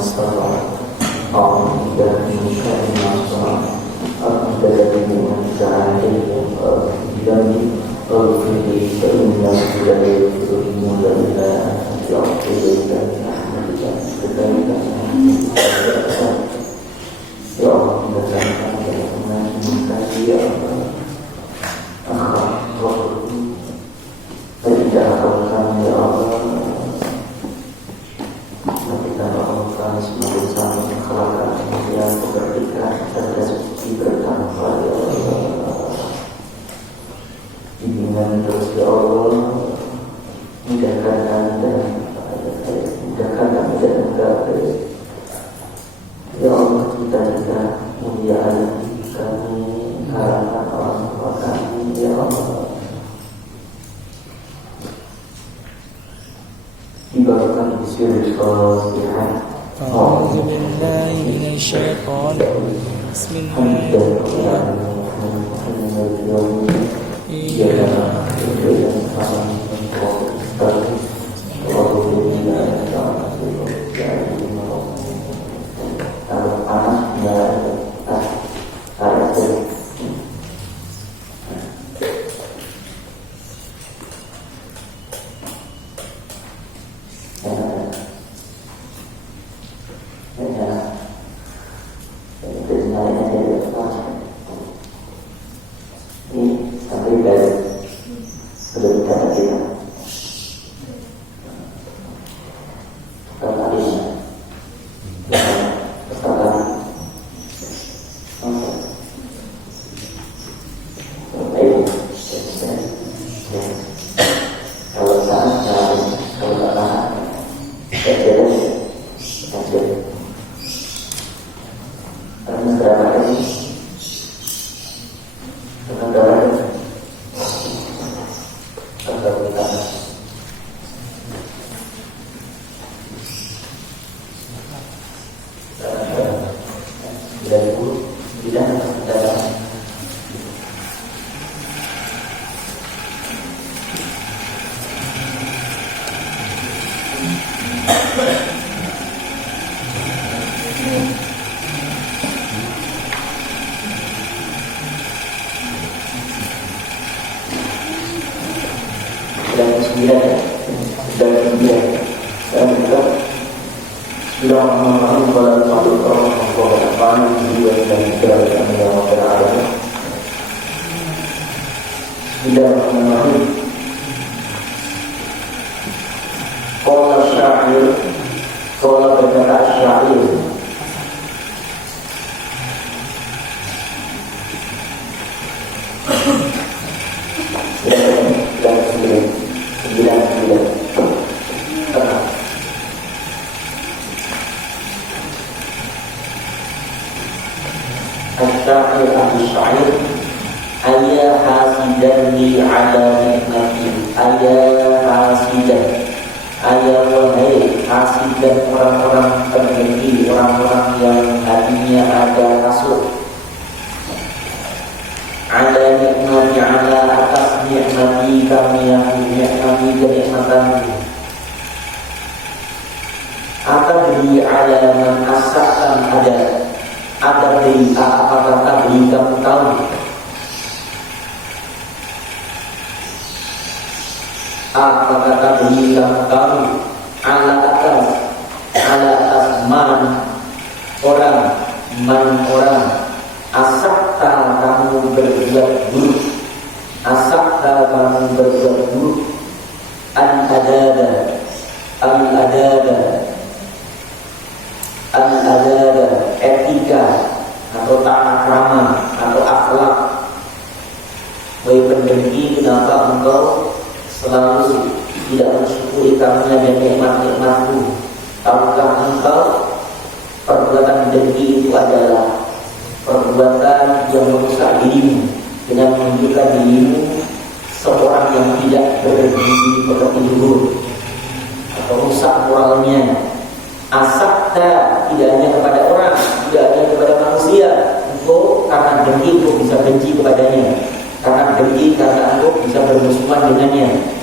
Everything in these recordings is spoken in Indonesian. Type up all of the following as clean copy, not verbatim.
استطعت أعوذ بالله من شر ما صنعت أقبل بنعمتك علي وأغفر ذنبي واغفر لي فإنه لا يغفر الذنوب إلا أنت يغفر لي برحمتك بذلك يا رب لك يا tidak akan ya Allah kita doakan semoga sama akhlak yang keberdikan dan rezeki bertambah ya Allah bimbingan terus ya Allah mudahkan dan ya Allah kita juga mulia kami harapan orang tua kami ya Allah dibawakan bismillahirrahmanirrahim. A'udzu billahi minasy syaithanir rajim. Bismillahirrahmanirrahim.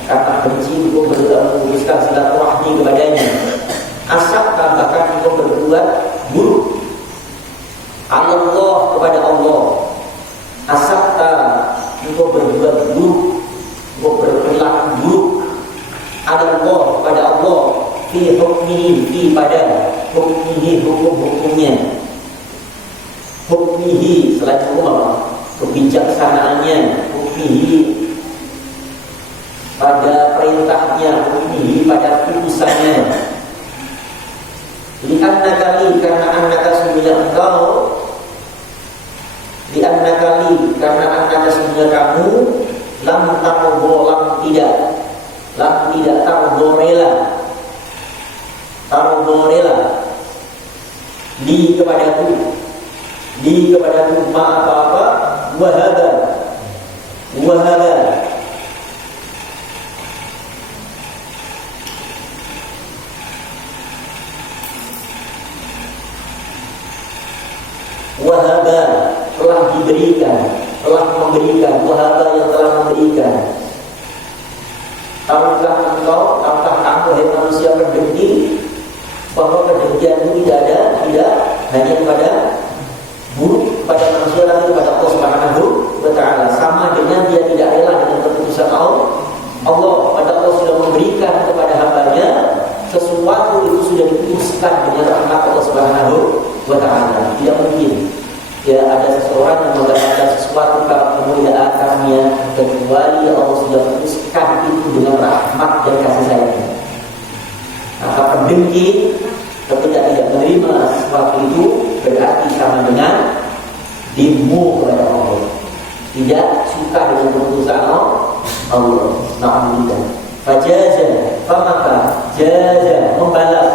Karena benci, engkau memutuskan silaturahmi kepadanya. Asap bahkan engkau berdua fi hukmihi, fi pada hukmihi, hukum-hukumnya, hukmihi selain hukum apa? Kebijaksanaannya, hukmihi pada perintahnya, hukmihi pada putusannya. Li'annaka li, karena annaka sungguhnya engkau, li'annaka li, karena annaka sungguhnya kamu, lam tardo, lam tidak tardo rela li kepadaku ma apa-apa, wahada telah diberikan, telah memberikan, wahaba yang telah memberikan. Tahukah kamu hai manusia pendengki, bahwa kedengkianmu tidak hanya kepada buruk kepada manusia, tapi kepada Allah Subhanahu wa Ta'ala. Sama dengan dia tidak rela dengan keputusan Allah. Pada Allah sudah memberikan kepada hambanya sesuatu, itu sudah diputuskan dengan rahmat Allah Subhanahu wa Ta'ala. Tidak mungkin ya ada seseorang yang mendapatkan sesuatu karena kemuliaan karunia kecuali Allah sudah putuskan itu dengan rahmat dan kasih sayangnya. Maka pendengki ketika tidak menerima sesuatu itu berarti sama dengan dimu kepada Allah, tidak suka dengan keputusan Allah. Na'udzubillah. Fajaza, maka jaza membalas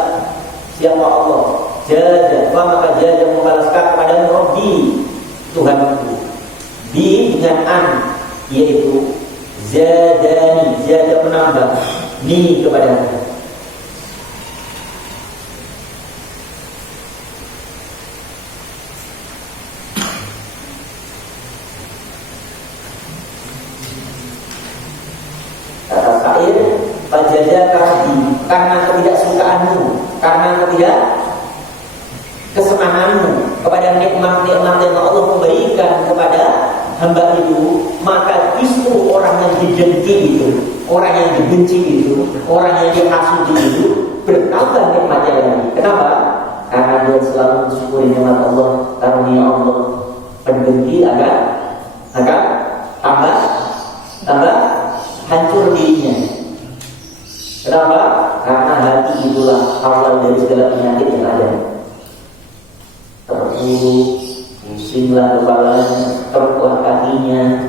siapa Allah. Jaza, maka jaza membalaskan kepada Rabbi, Tuhanku. Bi dengan an, yaitu zadani, zada menambah, ni kepada karena ketidaksukaanmu, karena ketidakkesenanganmu kepada nikmat-nikmat yang Allah memberikan kepada hamba itu, maka justru orang yang didengki itu, orang yang dibenci itu, orang yang dihasudi itu bertambah nikmatnya lagi. Kenapa? Karena dia selalu mensyukuri nikmat Allah, karunia Allah. Pendengki akan tambah hancur dirinya. Kenapa? Karena hati itulah awal dari segala penyakit yang ada. Terpuruk, pusinglah kepalanya, terkuat kakinya,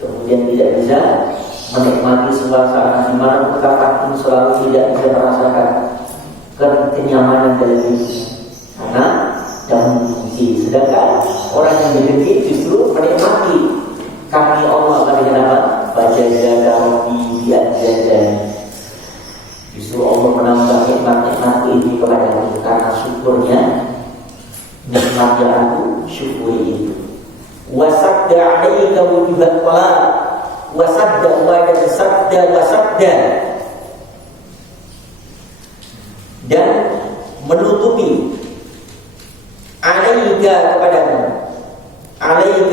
kemudian tidak bisa menikmati suasana di mana kita selalu tidak bisa merasakan kenyamanan dari diri karena yang benci. Sedangkan orang yang didengki justru menikmati kami Allah pada kenapa? Baca jaga Rabbi bi'adjadani. Justru Allah menambah nikmat-nikmat ini kepada kita karena syukurnya nikmat yang aku syukuri itu. Wasadda alaika wujuhat talaq, wasadda wasadda dan menutupi alaika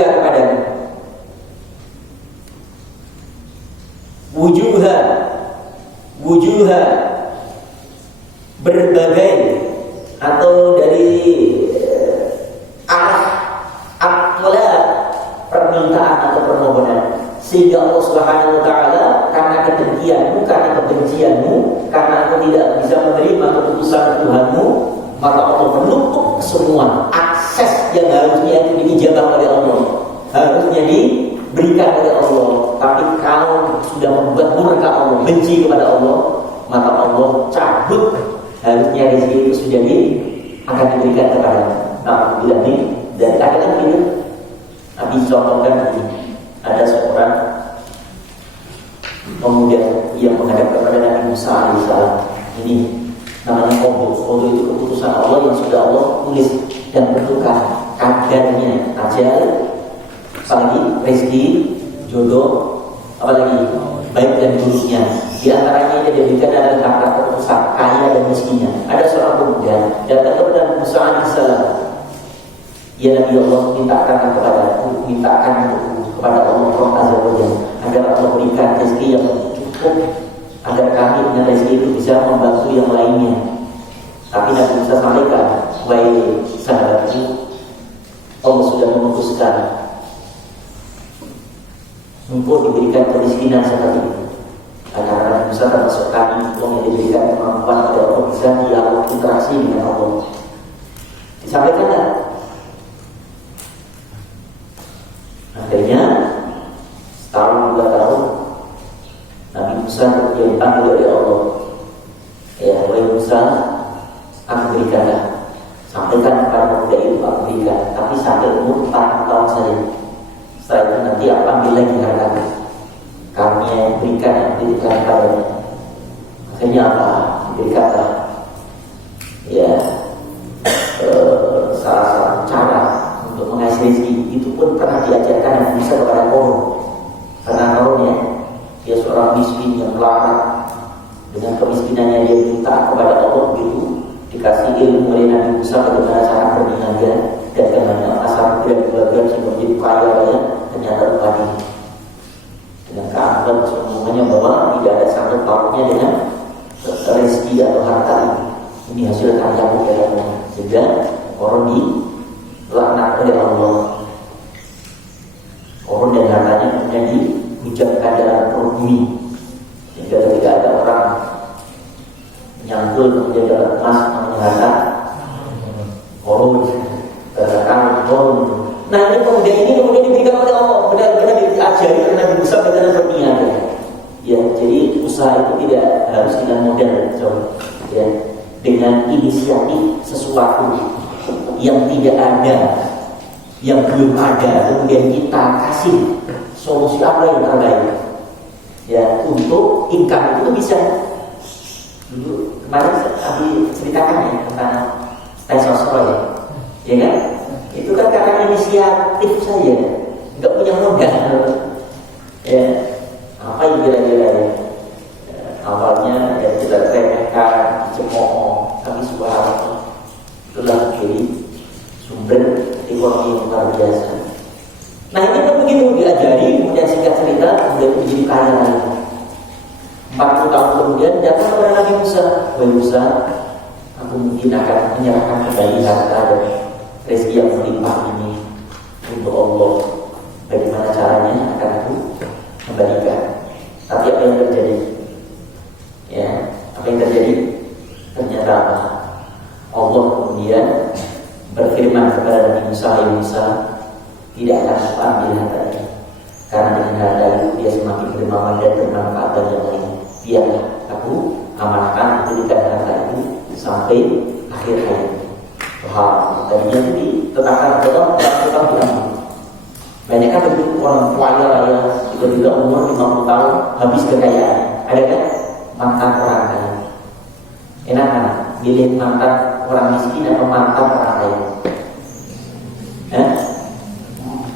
kepadamu wujuha berbagai atau dari permintaan atau permohonan, sehingga Allah Subhanahu wa Ta'ala karena kedengkianmu, karena kebencianmu, karena aku tidak bisa menerima keputusan Tuhanmu, maka Allah menutup semua akses yang harusnya itu diijabah oleh Allah, harusnya diberikan oleh Allah. Tapi kalau sudah membuat murka Allah, benci kepada Allah, maka Allah cabut harusnya rezeki itu sudah akan diberikan kepada. Nah, bila ini dari keadaan itu, Nabi contohkan ada seorang pemuda yang menghadap kepada Nabi Musa alaihissalam. Ini namanya qadar itu keputusan Allah yang sudah Allah tulis dan bertukar kadarnya, ajal, apalagi rezeki, jodoh, apalagi baik dan buruknya. Di antaranya yang dijadikan adalah harta keputusan, kaya dan miskinnya. Ada seorang pemuda datang kepada Nabi Musa alaihissalam. Ya Nabi Allah, mintakan kepada Allah Azza wa Jalla agar Allah berikan rezeki yang cukup, agar kami dengan rezeki itu bisa membantu yang lainnya. engkau diberikan kemiskinan seperti itu. Karena Musa termasuk kami yang diberikan kemampuan pada Allah bisa dialog interaksi dengan Allah. Disampaikan tak? Akhirnya setahun 2 tahun Nabi Musa kemudian dipanggil oleh Allah. Ya, wahai Musa, aku berikanlah. Sampaikan kepada pemuda itu aku berikan, tapi sampai umur 40 tahun saja. Setelah itu nanti aku ambil lagi hartanya. Kami yang berikan yang diberikan kepadanya. Akhirnya apa? Diberikanlah. Ya, salah satu cara untuk mengais rezeki itu pun pernah diajarkan Nabi Musa kepada Korun. Karena Korun ya, dia seorang miskin yang melarat. Dengan kemiskinannya dia minta kepada Allah begitu. Dikasih ilmu oleh Nabi Musa bagaimana cara berniaga dan bagaimana asal bulan-bulan sehingga menjadi kaya raya. Ternyata tadi dengan keangkuhan semuanya bahwa tidak ada sangkut pautnya dengan rezeki atau harta ini. Ini hasil karyamu dari Allah. Sehingga orang dilaknat oleh Allah. Orang dan hartanya kemudian dihujamkan dalam perut bumi. Sehingga tidak ada orang menyangkul kemudian dalam emas namanya harta korun, katakan korun. Nah ini pemuda ini kemudian diberikan oleh Allah, benar-benar diajari oleh Nabi Musa bagaimana berniaga. Ya, jadi usaha itu tidak harus dengan modal, ya, dengan inisiatif sesuatu yang tidak ada, yang belum ada, kemudian kita kasih solusi apa yang terbaik. Ya, untuk income itu bisa. Dulu kemarin tadi ceritakan ya tentang Tesosro ya kan? Itu kan karena inisiatif saya, nggak punya modal. Ya, apa yang kira-kira ya? Awalnya ya kita remehkan, cemooh, tapi subhanallah itulah jadi sumber ekonomi yang luar biasa. Nah ini pun begitu diajari, kemudian singkat cerita kemudian menjadi kaya lagi. 40 tahun kemudian datang kepada Nabi Musa. Wahai Musa, aku mungkin akan menyerahkan kembali harta dan rezeki yang melimpah ini untuk Allah. Bagaimana caranya akan aku kembalikan. Tapi apa yang terjadi? Ya, apa yang terjadi? Ternyata apa? Allah kemudian berfirman kepada Nabi Musa, "Hai Musa, tidak akan aku ambil harta ini. Karena dengan harta itu dia semakin dermawan dan bermanfaat bagi yang lain. Biarlah aku amanahkan menjadikan harta itu sampai akhir hayat." Wah, tadinya itu ditetapkan tetap diambil. Banyak kan begitu orang kaya raya tiba-tiba umur 50 tahun habis kekayaan. Ada kan mantan orang kaya? Enak kan? Milih mantan orang miskin atau mantan orang kaya?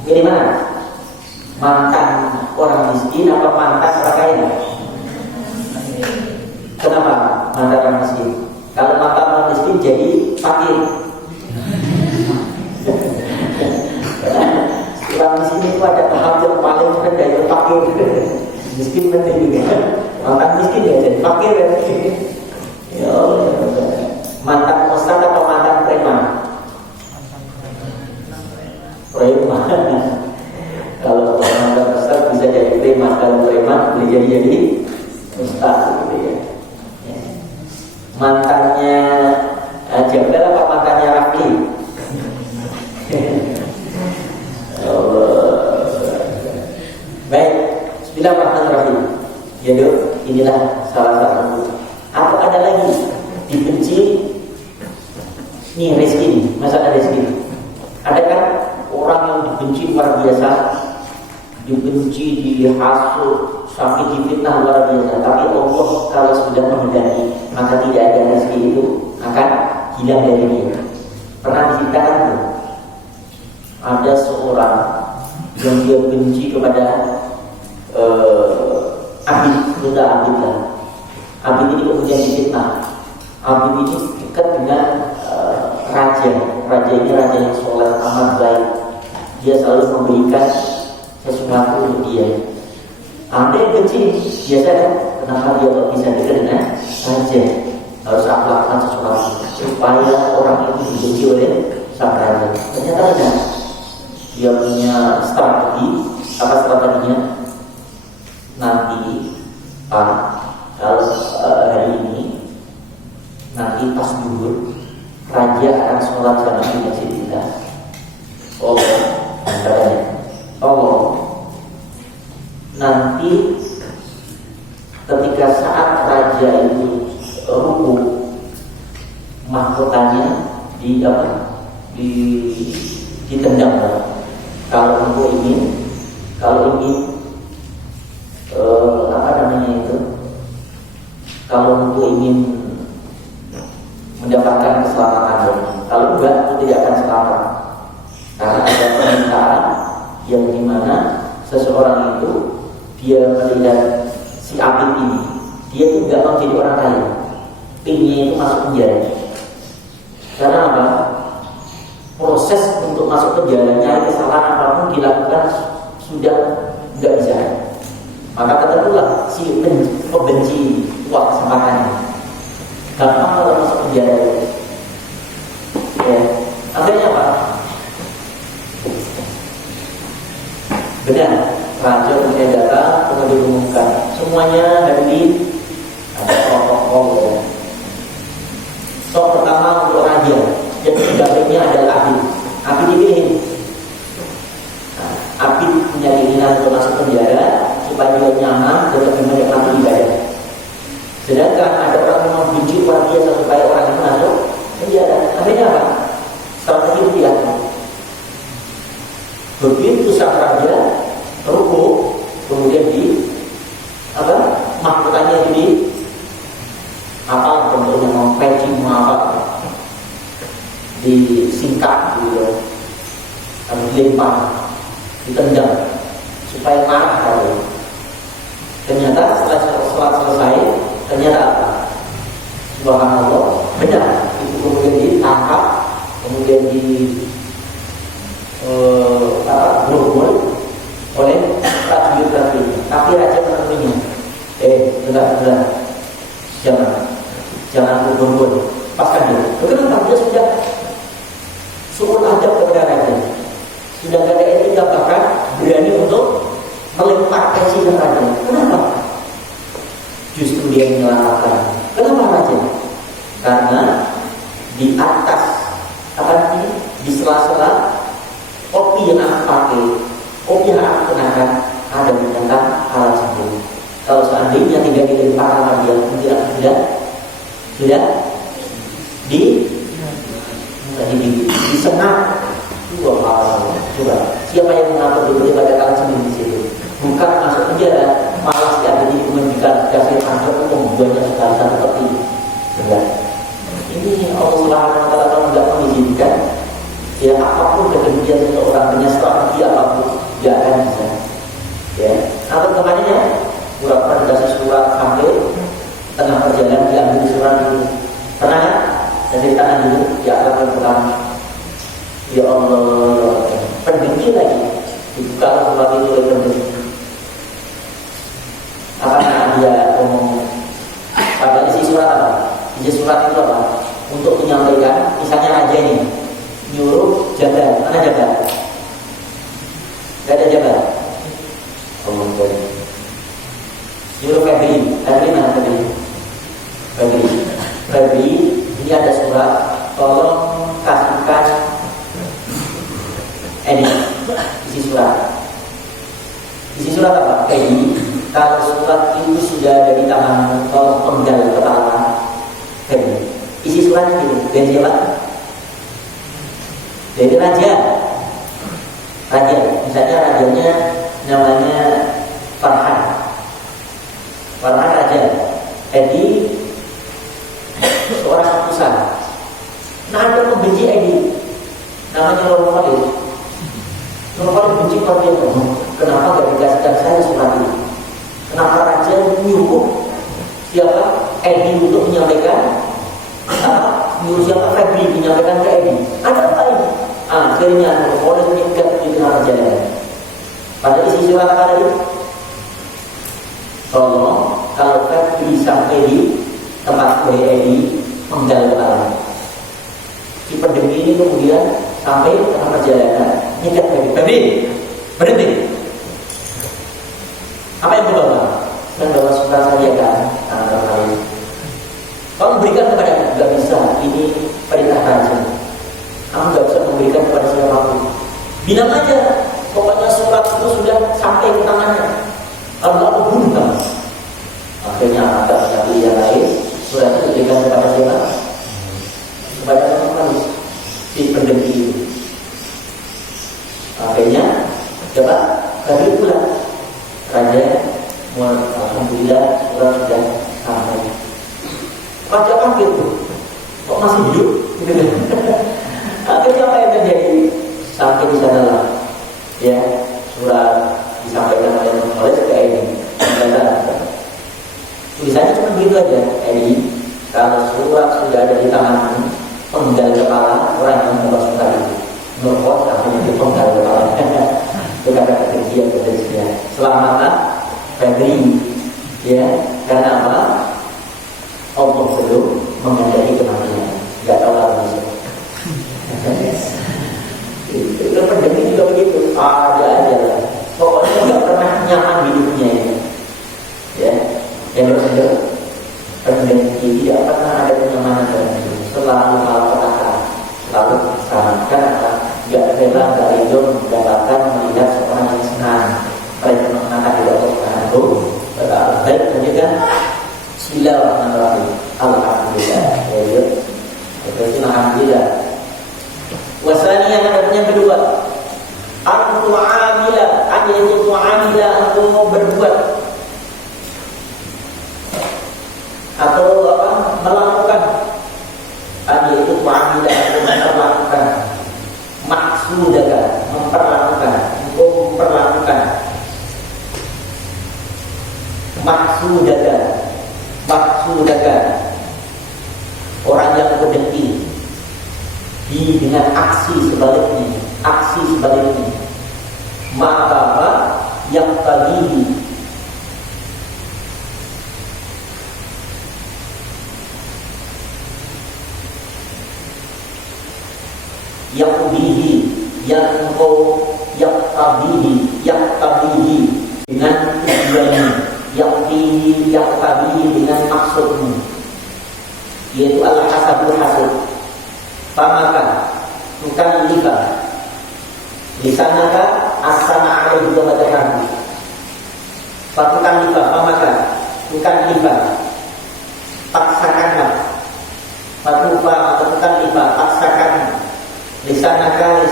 Milih mana? Mantan orang miskin atau mantan orang kaya? Kenapa mantan orang miskin? Kalau mantan orang miskin jadi fakir. Orang miskin itu ada tahap yang paling rendah itu fakir. Miskin penting juga. Mantan miskin ya jadi fakir. Ya Allah. Mantan ustaz atau mantan preman? Preman. Kalau mantan ustaz bisa jadi preman, kalau preman boleh jadi ustaz gitu ya. Mantannya Jabal apa mantannya Rafli? Baik, bismillahirrahmanirrahim. Ya dok, inilah salah satu. Atau ada lagi dibenci nih rezeki, masalah rezeki. Ada kan orang yang dibenci luar biasa, dibenci, dihasut, sampai difitnah luar biasa. Tapi Allah kalau sudah menghendaki, maka tidak ada rezeki itu akan hilang dari dia. Pernah diceritakan tuh, ada seorang yang dia benci kepada Abid, muda Abid lah. Abid ini kemudian difitnah. Abid ini dekat dengan raja. Raja ini raja yang soleh, amat baik. Dia selalu memberikan sesuatu untuk dia. Anda yang benci, biasa kan? Kenapa dia tak bisa dekat dengan raja? Harus akhlakkan sesuatu supaya orang itu dibenci oleh sang raja. Ternyata benar. Dia punya strategi. Apa strateginya? Pak, kalau hari ini nanti pas duhur raja akan sholat jamaah di masjid kita. Oh, katanya, oh, nanti ketika saat raja itu ruku, mahkotanya ditendang. Kalau ingin kalau ingin mendapatkan keselamatan, kalau enggak itu tidak akan selamat. Karena ada permintaan yang dimana seseorang itu dia melihat si Abid ini, dia itu enggak mau jadi orang kaya, pinginnya itu masuk penjara. Karena apa? Proses untuk masuk penjara, nyari kesalahan apapun dilakukan sudah enggak bisa. Maka ketemulah si pembenci wah kesempatannya. Gampang kalau masuk penjara. Ya, akhirnya apa? Benar, raja kemudian datang, kemudian diumumkan semuanya dari ada kelompok ya. Sok pertama untuk raja, yang pendampingnya adalah Abid. Abid dipilih. Nah, Abid punya keinginan untuk masuk penjara supaya dia nyaman dan lebih menikmati ibadah. Sedangkan ada orang yang membenci luar biasa supaya orang itu masuk penjara. Akhirnya apa? Strategi itu dilakukan. Begitu sang raja ruku, kemudian mahkotannya ini apa bentuknya mempeci disingkat gitu, lalu dilempar, ditendang supaya marah kali. Ternyata setelah sholat selesai, ternyata apa? Subhanallah, benar itu kemudian ditangkap, kemudian bergumul oleh prajurit-prajurit. Tapi raja menemuinya, benar, jangan bergumul, lepaskan dia. Kenapa? Dia sudah suul adab kepada raja, sudah tidak ada etika, bahkan berani untuk melempar peci ke raja. Kenapa? Justru dia menyelamatkan. Kenapa raja? Karena di atas di sela-sela kopi yang aku pakai, kopi yang aku kenakan, ada tentang hal tersebut. Kalau seandainya tidak dilempar sama dia, sudah disengat. Coba siapa yang mengatur daripada kalian sendiri di situ? Bukan masuk penjara, malas diambil kemudian dikasih tangkap umum banyak sekali seperti ini. Ini Allah Subhanahu wa Ta'ala tidak mengizinkan ya apapun kebencian seseorang dengan strategi apapun tidak akan bisa. Ya, atau kemarinnya pura-pura dikasih surat sampai tengah perjalanan diambil surat itu. Pernah kan? Dari tangan dulu ya akan pertama. Ya Allah, pendengki lagi dibuka surat itu oleh pendengki. Apakah dia ngomong pada isi surat apa? Isi surat itu apa? Untuk menyampaikan, misalnya raja ini nyuruh jaga, mana jaga? Gak ada jaga. Nyuruh Febri mana Febri, ini ada surat, tolong kasihkan isi surat. Isi surat apa? Febri, kalau surat itu sudah ada di tangan penggal kepala Febri. Isi suratnya gitu, dari siapa? Dari raja. Misalnya rajanya namanya Farhan raja. Jadi seorang utusan. Nah ada membenci Edi, namanya Romo benci pada dia. Kenapa gak dikasihkan saya surat ini? Kenapa raja menyuruh siapa? Edi untuk menyampaikan? Nyuruh siapa? Febri menyampaikan ke Edi. Ada apa ini? Akhirnya oleh menyikat di tengah perjalanan. Pada isi surat apa tadi? Tolong kalau Febri sampai di tempat Edi menggal kepala. Si pendemi ini kemudian sampai tengah perjalanan nyikat Febri berhenti. Apa yang dibawa? Yang bawa surat saja nggak bisa, ini perintah raja. Kamu nggak bisa memberikan kepada siapapun. Bilang aja, pokoknya surat itu sudah sampai ke tangannya. Kalau aku bunuh kamu. Akhirnya ada satu yang lain, surat itu diberikan kepada siapa? Kepada orang si pendengki itu. Akhirnya coba kali pulang. Raja, alhamdulillah surat sudah sampai. Raja kaget tuh, kok masih hidup? Akhirnya apa yang terjadi? Sampai di sana lah, ya surat disampaikan oleh kayak ini. Tulisannya cuma begitu aja. Jadi kalau surat sudah ada di tangan penggal kepala orang yang membawa surat itu, nurut akhirnya di penggal kepala. Itu kata kekejian. Selamatlah Febri, ya karena apa? Allah belum menghadapi kematian. Gak tahu lagi. Itu pendemi juga begitu. Ada aja lah. Pokoknya nggak pernah nyaman hidupnya ini. Ya, yang benar pendemi tidak pernah ada kenyamanan dalam hidup. Selalu malapetaka, selalu sangat nggak rela dari hidup mendapatkan melihat seorang yang senang. Mereka mengenangkan tidak berkenan itu. Baik lanjutkan. Bismillahirrahmanirrahim. Alhamdulillah. Ya, terima alhamdulillah. Wasani yang yang kedua, aku amila, ada itu amila, aku mau berbuat atau apa melakukan, ada itu amila, aku melakukan, maksudnya memperlakukan, maksudnya orang yang berdengki dengan aksi sebaliknya maka yang tadi yang bihi yang tabihi dengan tujuannya, yang tabihi dengan maksudnya, yaitu al-hasabul hasad. Pamaka bukan liba lisanaka asana alaihi wa madahahu. Patukan liba, pamaka bukan liba paksakanlah. Patupa bukan liba paksakan lisanaka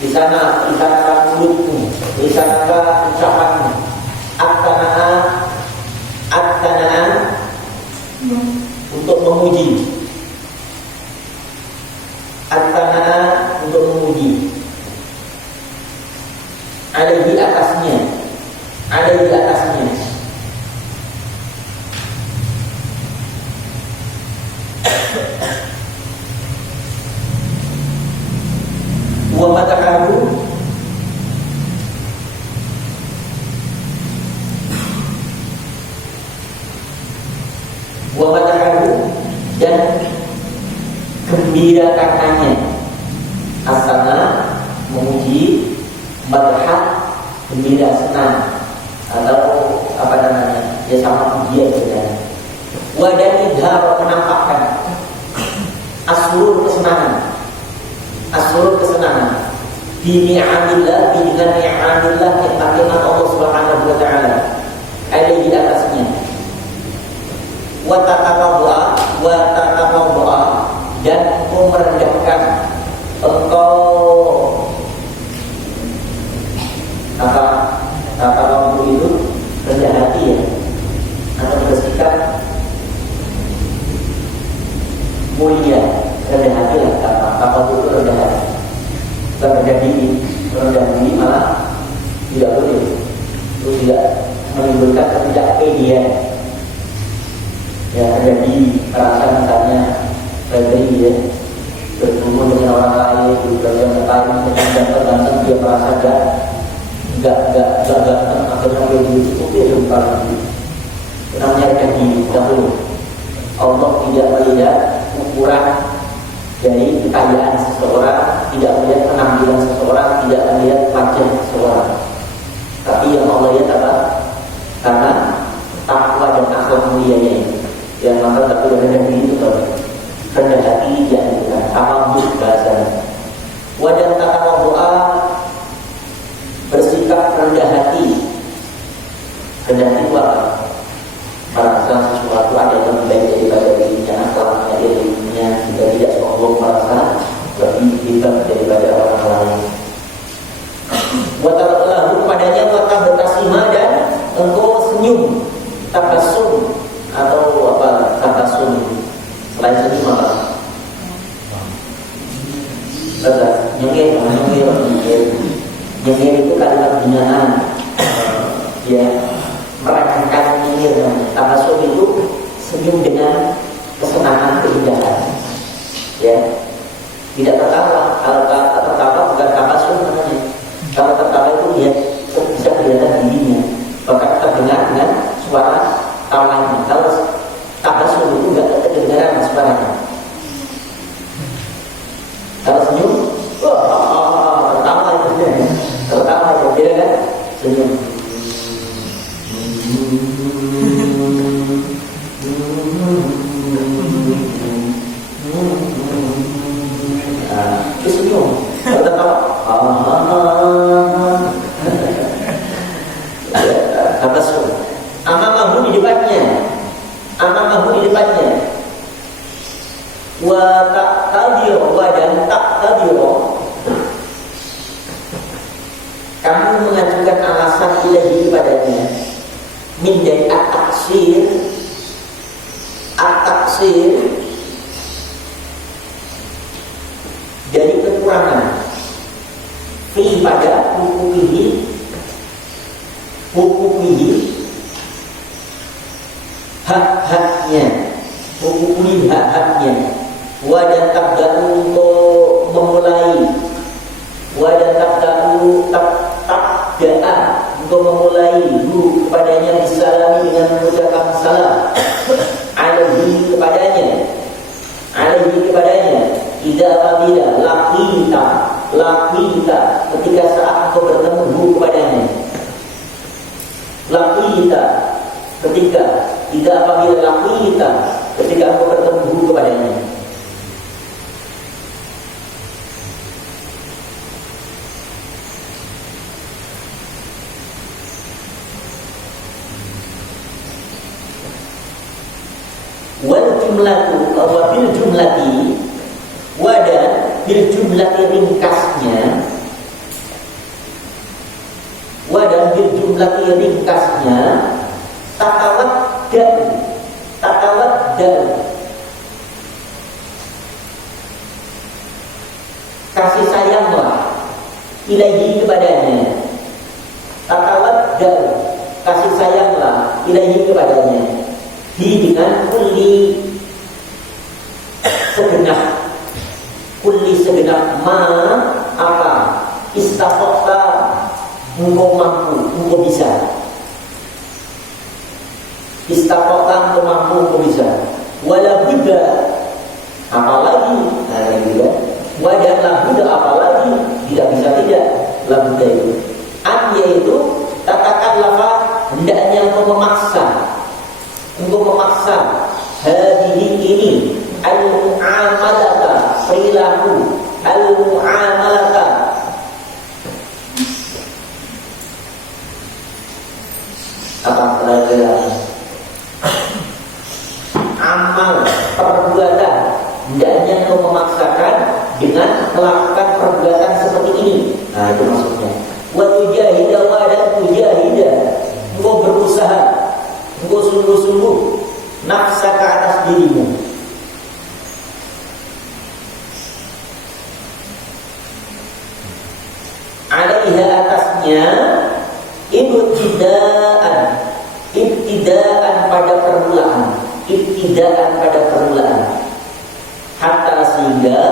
lisanaka mulutmu, lisanaka ucapanmu, at-tanaa untuk memuji, at-tanaa untuk memuji, alaihi atasnya, wa madahahu dan gembira karenanya. Asana memuji, madhah gembira senang atau apa namanya ya sama pujian saja. Wadan idhar menampakkan asrur kesenangan bini'amillah dengan ni'amillah nikmat Allah Subhanahu wa taala alaihi atasnya. Wa tatawadha dan engkau merendahkan, engkau kata waktu itu rendah hati ya, atau bersikap mulia, rendah hati lah. Kata itu rendah hati, bukan rendah diri malah tidak boleh. Itu tidak menimbulkan ketidakpedean. Ya rendah diri, merasa misalnya Febri ya bertemu dengan orang lain, berjalan ke lain, dengan ganteng dia merasa enggak ganteng, akhirnya dia dicukupi sumpah itu. Namanya rendah diri dahulu. Allah tidak melihat ukuran dari kekayaan seseorang, tidak melihat penampilan seseorang, tidak melihat wajah seseorang. Tapi yang Allah lihat apa? Karena takwa dan akhlak mulianya ini. yang maka tak boleh rendah diri itu rendah hati dianjurkan. Tawadhu bahasanya. Wadah tata doa bersikap rendah hati. Rendah hati itu apa? Merasa sesuatu ada yang lebih baik daripada dirinya, selama dia dirinya juga tidak sombong, merasa lebih hebat daripada orang lain. Watalahu kepadanya watah bertasima dan engkau senyum, tabasum atau apa tabasum selain senyum apa? Nyengir itu kalimat binaan, ya meremehkan nyengir. Tabasum itu senyum dengan kesenangan, keindahan, ya tidak tertawa. Kalau tertawa bukan tabasum namanya. Kalau tertawa itu dia bisa kelihatan dirinya, bahkan terdengar dengan suara tawanya. Kalau tabasum itu nggak kedengaran suaranya. Kalau senyum, tertawa itu beda kan? Senyum. Itu senyum. Kalau tertawa, tabasum. Amamahu di depannya. Wa ta'tadiru wa dan ta'tadiru. Kamu mengajukan alasan ilahi kepadanya. Min dari at-taksir dari kekurangan fi pada hukumihi hak-haknya, hukumihi hak-haknya. Wadah tabda'u untuk memulai, wadah tabda'u tabda'a untuk memulai kepadanya disalami dengan mengucapkan salam alaihi kepadanya tidak apabila laqita ketika saat engkau bertemu kepadanya, laqita ketika tidak apabila laqita ketika engkau bertemu kepadanya. Wal jumlatu wa bil jumlati wada bil jumlati ringkasnya, wada bil jumlati ringkasnya tatawaddan kasih sayanglah ilahi kepadanya, tatawaddan kasih sayanglah ilahi kepadanya. Dengan kulli segenap ma apa istaqta engkau mampu, engkau bisa. Istaqta engkau mampu, engkau bisa. Wala budda apalagi, wadah la budda apalagi tidak bisa tidak la budda itu. Yaitu katakan lafaz hendaknya engkau memaksa. Untuk memaksa hadhihi ini al-mu'amalata perilaku al-mu'amalata apa pelajaran amal perbuatan hendaknya kau memaksakan dengan melakukan perbuatan seperti ini. Nah itu maksudnya. Wa tujahidah wa dan tujahidah engkau berusaha, engkau sungguh-sungguh nafsa ke atas dirimu. Alaiha atasnya ibtidaan pada permulaan hatta sehingga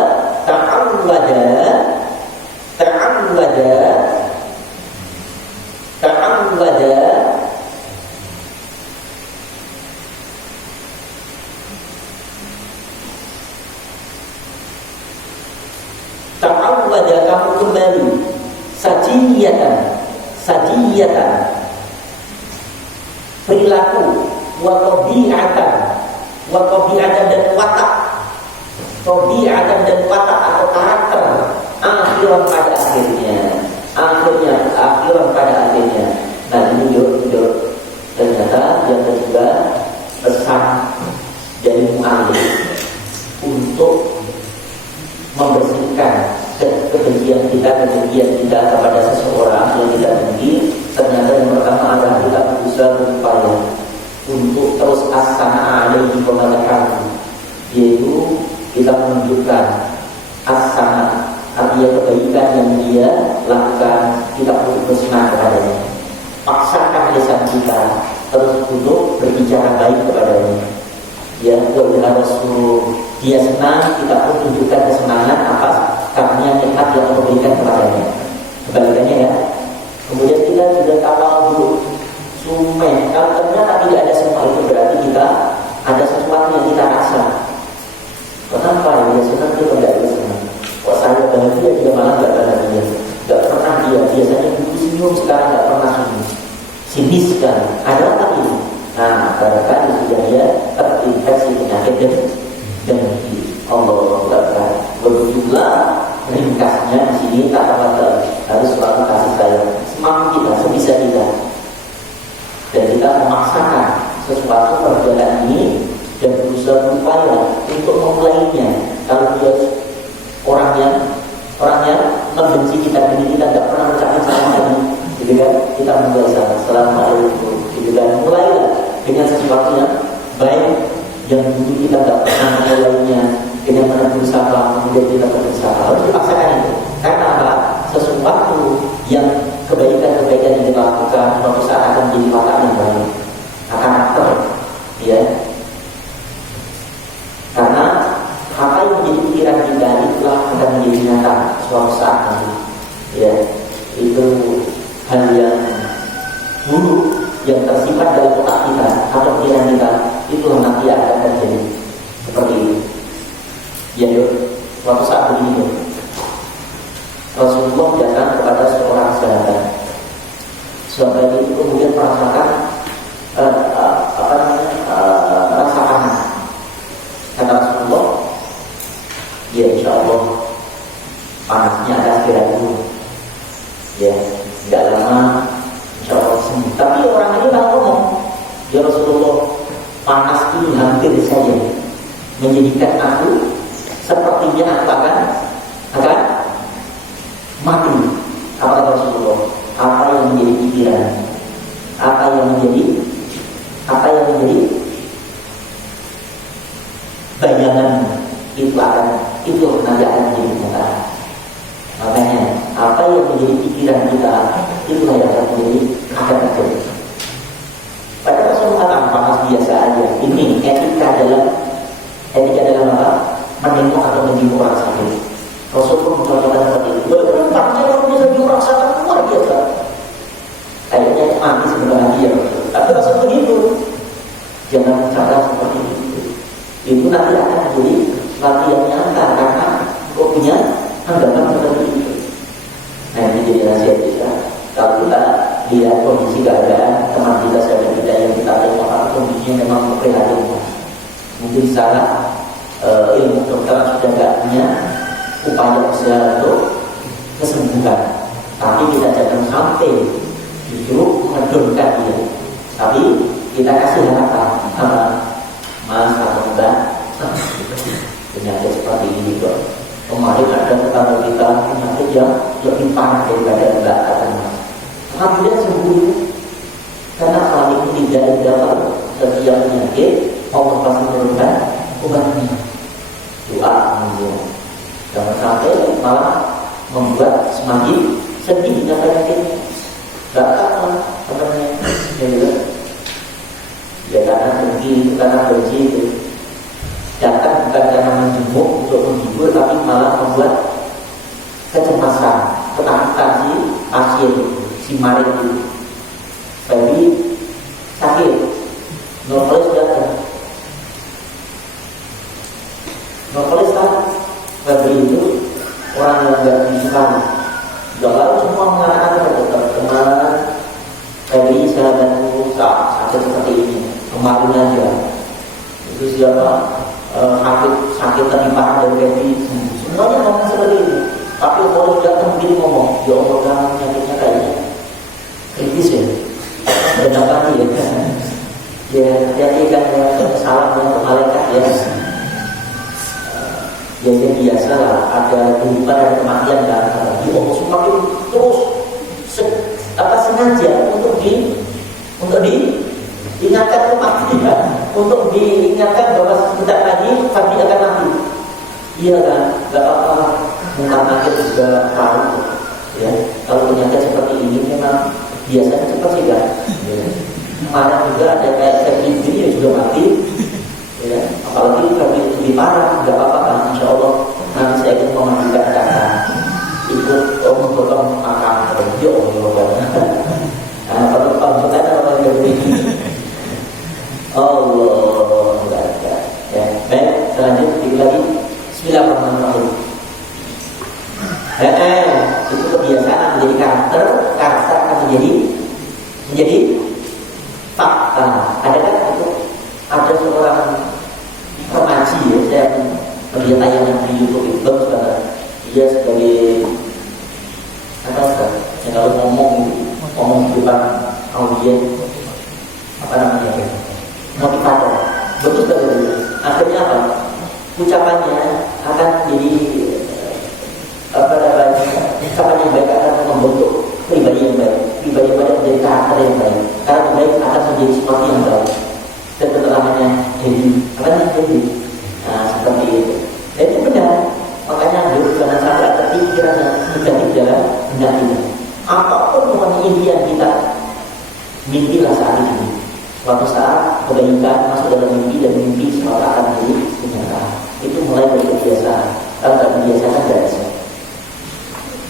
ta'awwada kamu kembali sajiyatan perilaku wa tabi'atan wa tabi'atan dan watak. Tabi'atan dan watak atau karakter akhiran pada akhirnya. Akhiran pada akhirnya. Nah ini yuk ternyata yang kedua pesan dari mu'alif untuk membersihkan kebencian kita kepada seseorang yang kita benci. Ternyata yang pertama adalah kita berusaha berupaya untuk terus as-sana'a alaihi wa malakahu, yaitu kita menunjukkan as-sana', artinya kebaikan yang dia lakukan, kita perlu bersenang kepadanya. Paksakan lisan kita terus untuk berbicara baik kepadanya. Ya, wajah Rasul dia senang, kita pun tunjukkan kesenangan atas karunia nikmat yang Allah berikan kepadanya. Kebalikannya ya. Kemudian kita juga tawadhu, sumeh. Kalau ternyata tidak ada semua itu, berarti kita ada sesuatu yang kita rasa. Kenapa dia senang, dia tidak senang? Kok saya bahagia, dia malah tidak bahagia. Tidak pernah dia biasanya dulu senyum, sekarang tidak pernah senyum. Sinis kan? Ada apa ini? Nah, barangkali sudah dia terinfeksi penyakit dengki. Allah Akbar. Begitulah ringkasnya di sini kata-kata harus selalu kasih sayang. Semangat kita sebisa kita, dan kita memaksakan sesuatu perjalanan ini dan berusaha berupaya untuk memulainya. Kalau dia orang yang membenci kita, kita tidak pernah mencapai sama lagi, gitu kan? Kita mulai sama. Assalamualaikum. Gitu kan? Mulailah dengan sesuatu yang baik yang dulu kita tidak pernah memulainya dengan menegur sapa, kemudian kita menegur sapa. Harus dipaksakan itu. Karena apa? Sesuatu yang kebaikan-kebaikan yang kita lakukan suatu saat akan menjadi watak yang baik, akan aktor, ya. Karena apa yang menjadi pikiran kita itulah akan menjadi nyata suatu saat nanti, ya. Itu hal yang buruk yang tersimpan dalam otak kita atau pikiran kita, itulah nanti akan terjadi seperti itu. Ya, yuk. Suatu saat begini, yuk. Rasulullah datang kepada seorang sahabat. Sahabat itu kemudian merasakan rasa panas. Kata Rasulullah, ya insya Allah panasnya ada segera dulu. Ya, tidak lama insya Allah sembuh. Tapi orang ini malah ngomong, ya Rasulullah, panas ini hampir saja menjadikan aku sepertinya aku akan mati. Apa kata Rasulullah? Apa yang menjadi pikiran? Apa yang menjadi bayangan itu nanti akan menjadi kenyataan. Makanya apa yang menjadi pikiran kita itulah yang akan terjadi. Pada Rasulullah kata panas biasa aja. Ini etika dalam apa? Menengok atau menjenguk orang sakit. Rasul pun mencontohkan seperti itu. Bagaimana kalau bisa dirasakan luar biasa? Kayaknya mati sebentar lagi ya. Tapi Rasul begitu. Jangan cara seperti itu. Itu nanti akan menjadi sesuatu yang nyata karena kau punya anggapan seperti itu. Nah ini jadi rahasia kita. Kalau kita lihat kondisi keadaan teman kita, saudara kita yang kita tengok, kondisinya memang memprihatinkan. Mungkin salah ilmu dokter sudah tidak punya upaya usaha untuk kesembuhan, tapi kita jangan sampai justru mengedongkan dia. Tapi kita kasih harapan, Mas atau Mbak, penyakit seperti ini kok. Kemarin ada tetangga kita penyakit yang lebih parah daripada Mbak atau Mas. Alhamdulillah sembuh. Karena selama ini tidak dapat setiap penyakit Allah pasti menurunkan obatnya. Doa menunjukkan. Jangan sampai malah membuat semakin sedih dan penyakitnya. Gak apa temannya, ya gitu. Ya karena benci, karena benci itu datang bukan karena menjenguk untuk menghibur, tapi malah membuat kecemasan, ketakutan si pasien, si Marik itu. Jadi sakit, normalis datang. Normalis kan, Febri itu orang yang tidak disukai. Lalu semua mengatakan kepada dokter, kemarin Febri sahabatku sakit seperti ini, kemarin aja. Itu terus siapa sakit terlimpahan dari Devi, semuanya ngomong seperti itu. Tapi kalau datang begini ngomong, ya Allah kamu penyakitnya kayaknya kritis ya, benar ya. Ya hati-hati kan ya, salam yang ke malaikat ya. Ya biasa lah, ada kehidupan, ada kematian kan. Ya Allah semakin terus sengaja untuk diingatkan kematian, untuk diingatkan bahwa sebentar lagi pasti akan mati. Iya kan, nggak apa-apa. Mungkin akhir juga tahu. Ya, kalau penyakit seperti ini memang biasanya cepat sih kan. Ya. Marah juga ada kayak ini ya juga mati. Ya, apalagi kalau lebih parah, nggak apa-apa kan. Insya Allah nanti saya ikut memandikan kakak, ikut memotong kakak. Ya Allah. Kalau pamsukan apa yang Allah enggak. Ya, baik, selanjutnya lagi. Bismillahirrahmanirrahim. Itu kebiasaan menjadi karakter akan menjadi fakta. Ada kan itu ada seorang remaja ya, saya melihat tayangan di YouTube itu bagus banget. Dia sebagai yang kalau ngomong di depan audien motivator, bagus banget. Akhirnya apa? Ucapannya akan jadi ucapan yang baik akan membentuk pribadi yang baik menjadi karakter yang baik. Karakter baik akan menjadi sesuatu yang baik. Dan keterangannya jadi seperti itu. Dan itu benar. Makanya jangan sampai ada pikiran yang negatif dalam benak ini. Apapun pokoknya impian kita, mimpilah saat ini. Suatu saat kebaikan masuk dalam mimpi dan mimpi semua akan menjadi kenyataan. Itu mulai dari kebiasaan. Kalau tak kebiasaan tidak bisa.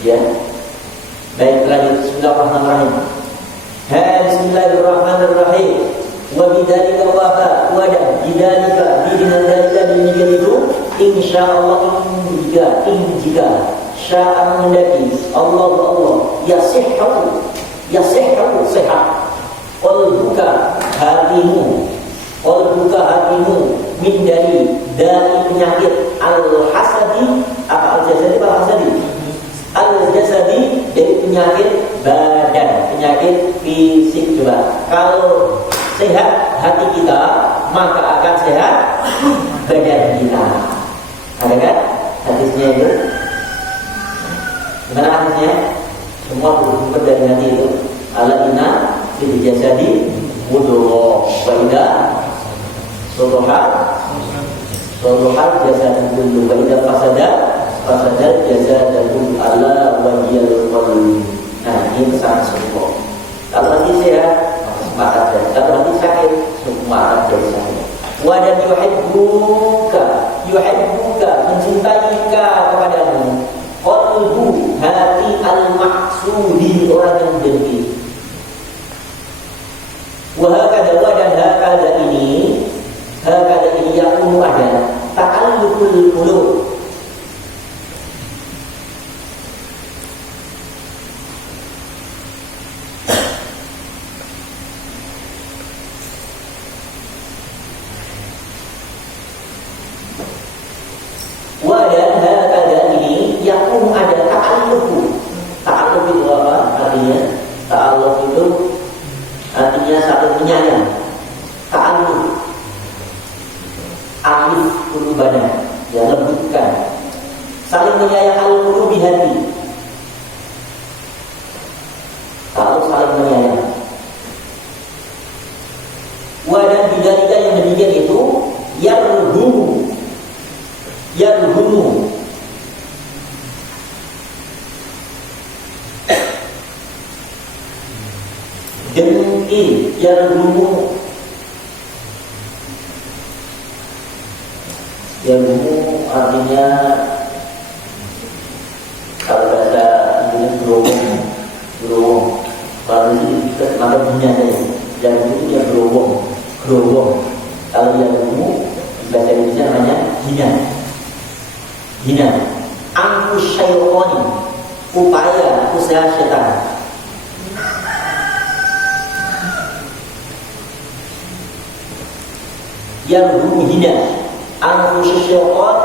Ya. Baik, lanjut. Bismillahirrahmanirrahim. Bismillahirrahmanirrahim. Wa bidzalika wa'ada bidzalika demikian itu insyaallah jika syaa menghendaki Allah yasihhu sehat qalbuka hatimu min dari penyakit al-hasadi al-jasadi dari penyakit badan, penyakit fisik juga. Kalau sehat hati kita, maka akan sehat badan kita. Ada kan hadisnya itu? Gimana hadisnya? Semua bersumber dari hati itu. Ala inna fil jasadi mudghah wa idza Sodohal jasad kullu wa idza fasada jasad kullu ala wa hiyal qalb. Nah, ini pesan semua. Kalau hati sehat, semangat dan kalau hati sakit, semangat dan sakit. Wa dan yuhibbuka mencintai kepadamu. Qalbu hati al-maksudi orang yang benci. Wa hakada ini yakunu ada ta'alluqul qulub. Dan hakada ini yakunu ada ta'alluq itu apa artinya? Ta'alluq itu artinya saling menyayang. Ta'alluq alif qulubana, ya lembutkan. Saling menyayang al-qulubi hati. Kalau saling menyayang. Dan bidzalika yang demikian itu yarhumu dengki, yarhumu artinya kalau bahasa Inggris gerowong. Kalau ini kita maka punya saja. Yang itu dia gerowong. Kalau yang bahasa Indonesia namanya hina. Angkus syaitani, usaha setan. yang menghina anfusus syaitan,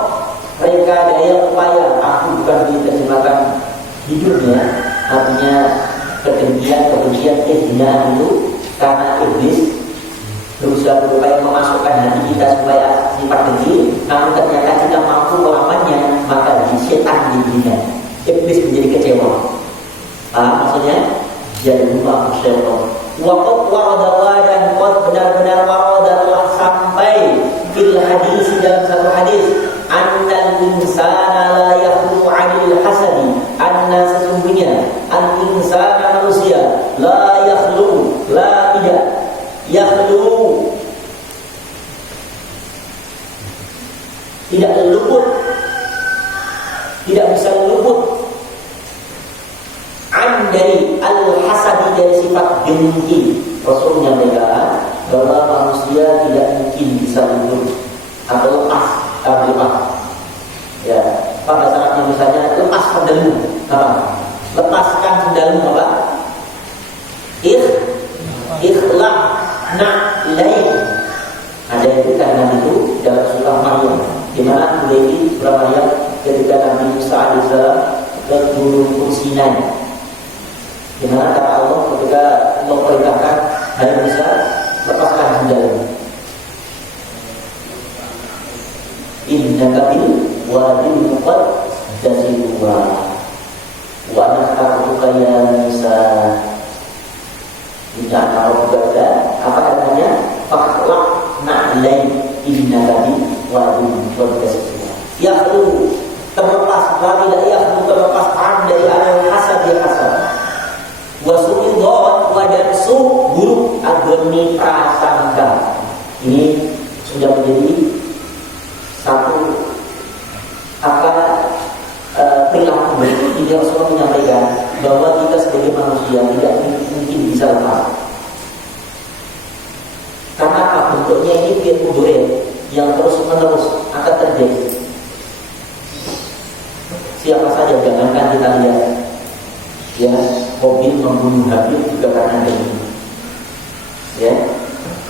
mereka daya upaya. Aku bukan diterjemahkan hidupnya, artinya kebencian, kehinaan itu karena iblis berusaha berupaya memasukkan hati kita supaya sifat dengki, namun ternyata kita mampu melawannya, maka setan dihina, iblis menjadi kecewa. Maksudnya jadi lupa syaitan. Waqad warada dan qad benar-benar warada telah sampai fil hadis dalam satu hadis, annal insana la yakhlu 'anil hasadi, anna sesungguhnya al insana manusia la yakhlu, la tidak yakhlu, tidak luput, tidak bisa luput dari al-hasadi, dari sifat dengki. Rasul menyampaikan bahwa manusia tidak mungkin bisa luput atau lepas, ya, pada saatnya misalnya lepas sandalmu, apa? Lepaskan sandalmu, apa? Ikhla na'lain. Ada itu karena itu dalam surah Maryam, di mana Hudaybi surah Maryam ketika Nabi Musa alaihissalam ke Gunung Sinai, di mana kata Allah ketika Allah perintahkan, hai Musa, lepaskan sandalmu. Innaka bil wadil muqaddas wa nakhtaruka ya Musa. Tidak tahu juga apa namanya, fakhlaq na'lain innaka bil wadil muqaddas. Yakhlu, terlepas, tidak yakhlu, terlepas dari al-hasad, ya hasad. Wasu'idot wadan su, buruk, agoni prasangka. Ini sudah menjadi satu perilaku. Ini Rasulullah menyampaikan bahwa kita sebagai manusia tidak mungkin bisa lepas. Karena apa? Bentuknya ini fi'il mudhari yang terus menerus akan terjadi. Siapa saja, jangankan kita lihat, ya, mobil membunuh Habib juga karena dengki, ya.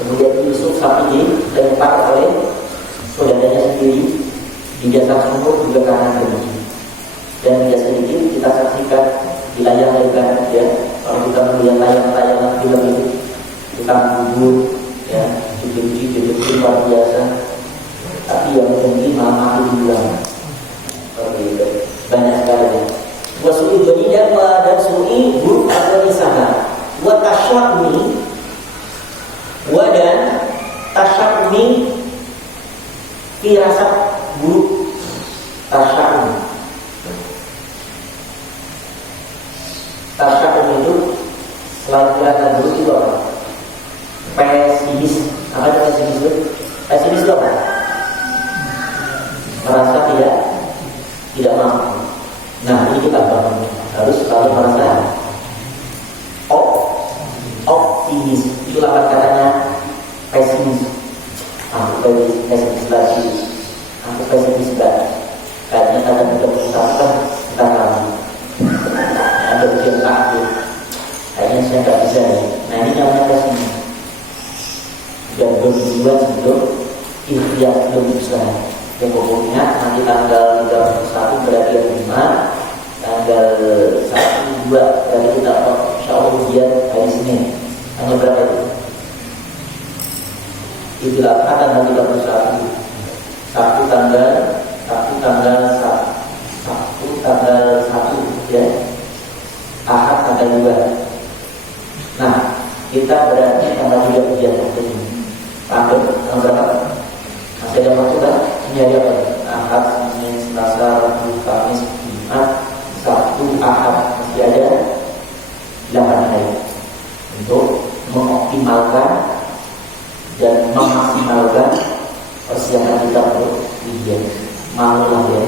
Kemudian Yusuf sapi dilempar oleh saudaranya sendiri di dasar sumur juga karena dengki. Dan tidak sedikit kita saksikan di layar lebar, ya, kalau kita melihat tayangan film itu, tukang bubur, ya, dibenci luar biasa, tapi yang dengki malah mati duluan. Seperti itu banyak sekali, ya. Wasu'i jadidan dan su'i buruk atau misalnya wa tasyakmi, dan tasyakmi firasat buruk. Tasyakmi itu selain firasat buruk itu apa? Pesimis. Apa itu pesimis itu? Pesimis itu apa? Merasa tidak mampu. Nah, ini kita bangun, harus selalu merasa optimis. Itu lawan katanya pesimis. Aku pesimis lagi, aku pesimis lagi. Kayaknya kalian sudah berusaha sebentar lagi. Ada ujian takdir. Kayaknya saya nggak bisa nih. Nah, ini namanya pesimis. Dan berjuang sebelum ikhtiar belum bisa. Yang pokoknya nanti tanggal 31 berarti yang 5, tanggal 1, 2 berarti kita insya Allah ujian hari Senin. Hanya berapa itu? Idul Adha tanggal 31, Sabtu tanggal 1, ya, Ahad tanggal 2. Nah, kita berarti tanggal 3 ujian hari ini. Tanggal berapa? Masih ada waktu kan? Ini hari apa? Ahad, Senin, Selasa, Rabu, Kamis, Jumat, Sabtu, Ahad. Masih ada 8 hari untuk mengoptimalkan dan memaksimalkan persiapan kita untuk ujian. Malu lah, ya,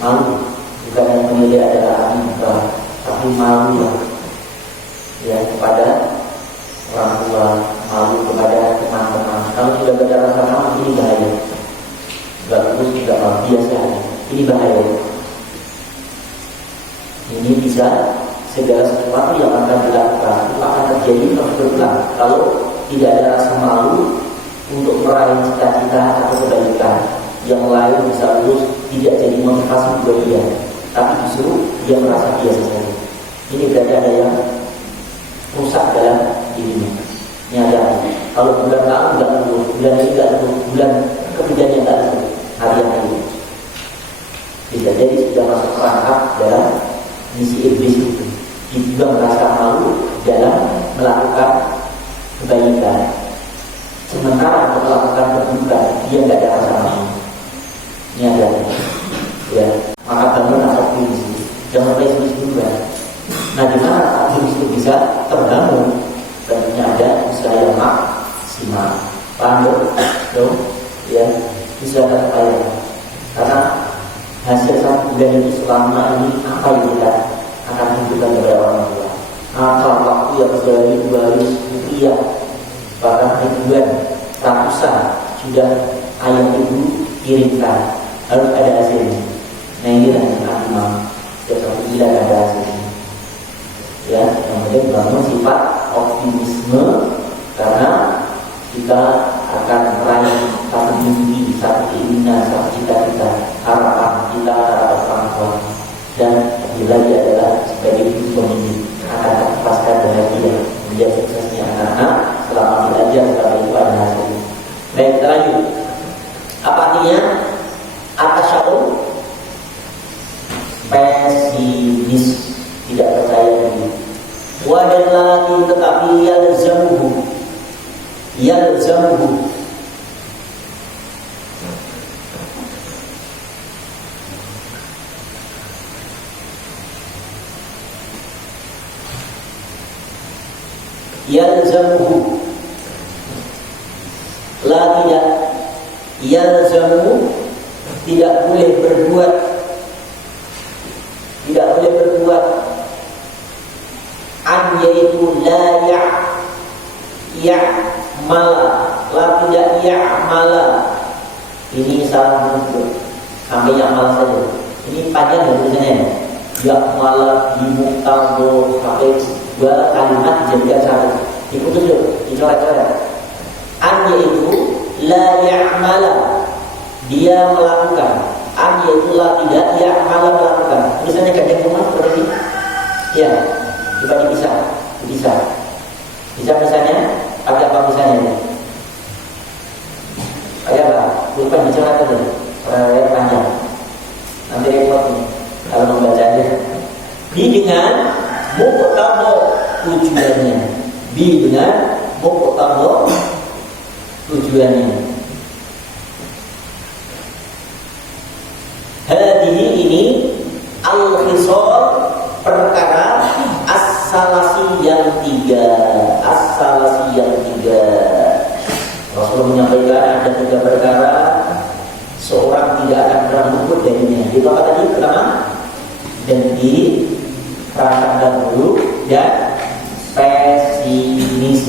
malu. Bukan yang menilai adalah anugerah, tapi malu lah, ya, kepada orang tua, malu kepada teman-teman. Kalau sudah ada rasa malu, ini bahaya. Bagus tidak biasa, ini bahaya. Ini bisa segala sesuatu yang akan dilakukan itu akan terjadi terus berulang. Kalau tidak ada rasa malu untuk meraih cita-cita atau kebaikan. Yang lain bisa lulus tidak jadi motivasi buat dia, tapi justru dia merasa biasa saja. Ini berarti ada yang rusak dalam dirinya. Nyadar kalau bulan lalu nggak lulus, bulan ini nggak lulus, bulan ketiganya nggak lulus, hari yang ini bisa jadi sudah masuk perangkap dalam misi iblis itu. Dia juga merasa malu dalam melakukan kebaikan. Sementara untuk melakukan keburukan dia nggak ada rasa malu. Ini ada, ya. Maka bangun optimis, jangan pesimis dulu kan. Nah, di mana optimis itu bisa terbangun? Tentunya ada usaha yang maksimal. Paham dong? Ya, usaha terbayar. Karena hasil satu bulan itu selama ini apa yang kita akan tunjukkan kepada orang tua? Apa waktu yang sehari, 2 hari, rupiah, bahkan ribuan, ratusan sudah ayah ibu kirimkan, harus ada hasilnya. Nah, inilah yang kami mau. Setiap bulan ada hasilnya. Ya, yang penting bangun sifat optimisme, karena kita akan meraih satu mimpi, satu keinginan, satu cita-cita, harapan kita terhadap orang tua. Dan lebih lagi adalah sebagai ibu pemimpin akan terpaskan bahagia menjadi suksesnya anak-anak selama belajar, selama itu ada hasilnya. Baik, kita lanjut. Apa artinya? Atasya'um, pesimis, tidak percaya diri. Wadan lagi tetapi yalzamuhu, la tidak, yalzamu tidak boleh berbuat, an yaitu la ya'mala, la tidak ya'mala. Ini salah bentuk, sampai ya'mala saja. Ini panjang ya tulisannya. Ya'mala bimuktado, sampai 2 kalimat dijadikan satu. Diputus dulu, dicoret-coret. An yaitu la ya'mala, dia melakukan. An yaitu la tidak ya'mala, melakukan. Tulisannya gajah semua seperti ini. Ya, coba dipisah. Bisa misalnya pakai apa misalnya? Pakai apa? Lupa dicoret aja. Perayaan panjang. Nanti repot nih kalau membacanya. Bi dengan muqtadha tujuannya. Bi dengan muqtadha tujuannya. Hadihi ini al-khisal, perkara as-salasi yang 3. As-salasi yang 3. Rasulullah menyampaikan ada 3 perkara seorang tidak akan pernah luput darinya. Itu apa tadi? Pertama, dengki, prasangka buruk, dan pesimis.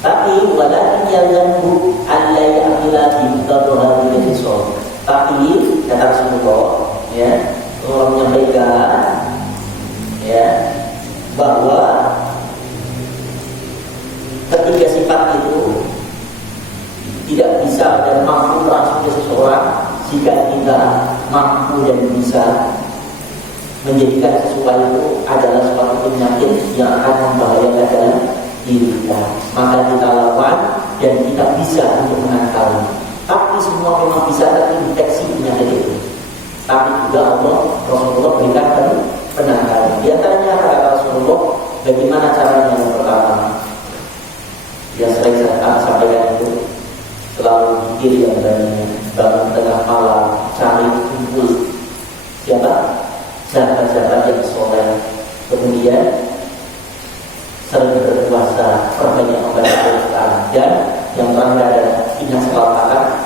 Tapi walakin yalzamu alla ya'mila bi muqtadha al-khisal. Tapi kata Rasulullah, ya, Allah menyampaikan, ya, bahwa ketiga sifat itu tidak bisa dan mampu merasuki seseorang jika kita mampu dan bisa menjadikan sesuatu itu adalah suatu penyakit yang akan membahayakan dalam diri kita. Maka kita lawan dan kita bisa untuk mengakali. Tapi semua memang bisa terdeteksi penyakit itu. Tapi juga Allah, Rasulullah berikan penangkalan. Di antaranya kata Rasulullah, bagaimana caranya? Yang pertama, yang sering saya sampaikan itu, selalu zikir yang banyak, bangun tengah malam, cari kumpul siapa? Sahabat-sahabat yang soleh. Kemudian sering berpuasa, perbanyak membaca Al-Quran, dan yang terakhir ada ingat selalu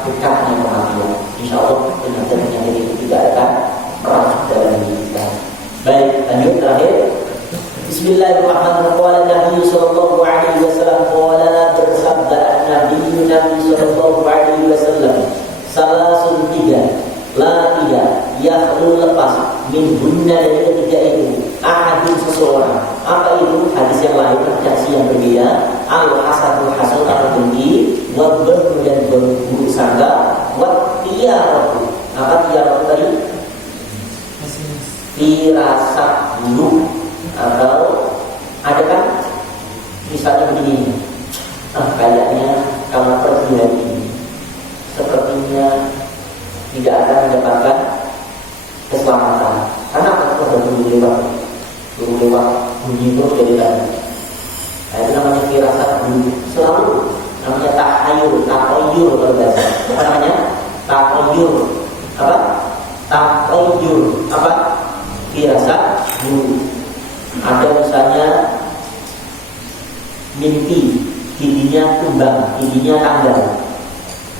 dekatnya kematian. Insya Allah penyakit-penyakit itu tidak akan merasuk dalam diri kita. Baik, lanjut terakhir. Bismillahirrahmanirrahim. Qala Nabi sallallahu alaihi wasallam, qala bersabda Nabi sallallahu alaihi wasallam, salasun 3, la tidak yakhlu lepas min hunna dari ketiga itu ahadun seseorang. Apa itu? Hadis yang lain, redaksi yang berbeda. Al-hasadul hasad atau dengki, wal-barru dan buruk sangka, wat-tiyaratu. Apa tiyaratu tadi? Firasat buruk. Atau ada kan misalnya begini, kayaknya kalau pergi hari ini sepertinya tidak akan mendapatkan keselamatan. Karena aku ada dulu lewat bunyi terus dari tadi. Nah, itu namanya firasat buruk. Selalu namanya takhayul kalau bahasa. Apa namanya? Takhayul. Apa? Takhayul. Apa? Firasat buruk. Ada misalnya mimpi giginya tumbang, giginya tanggal.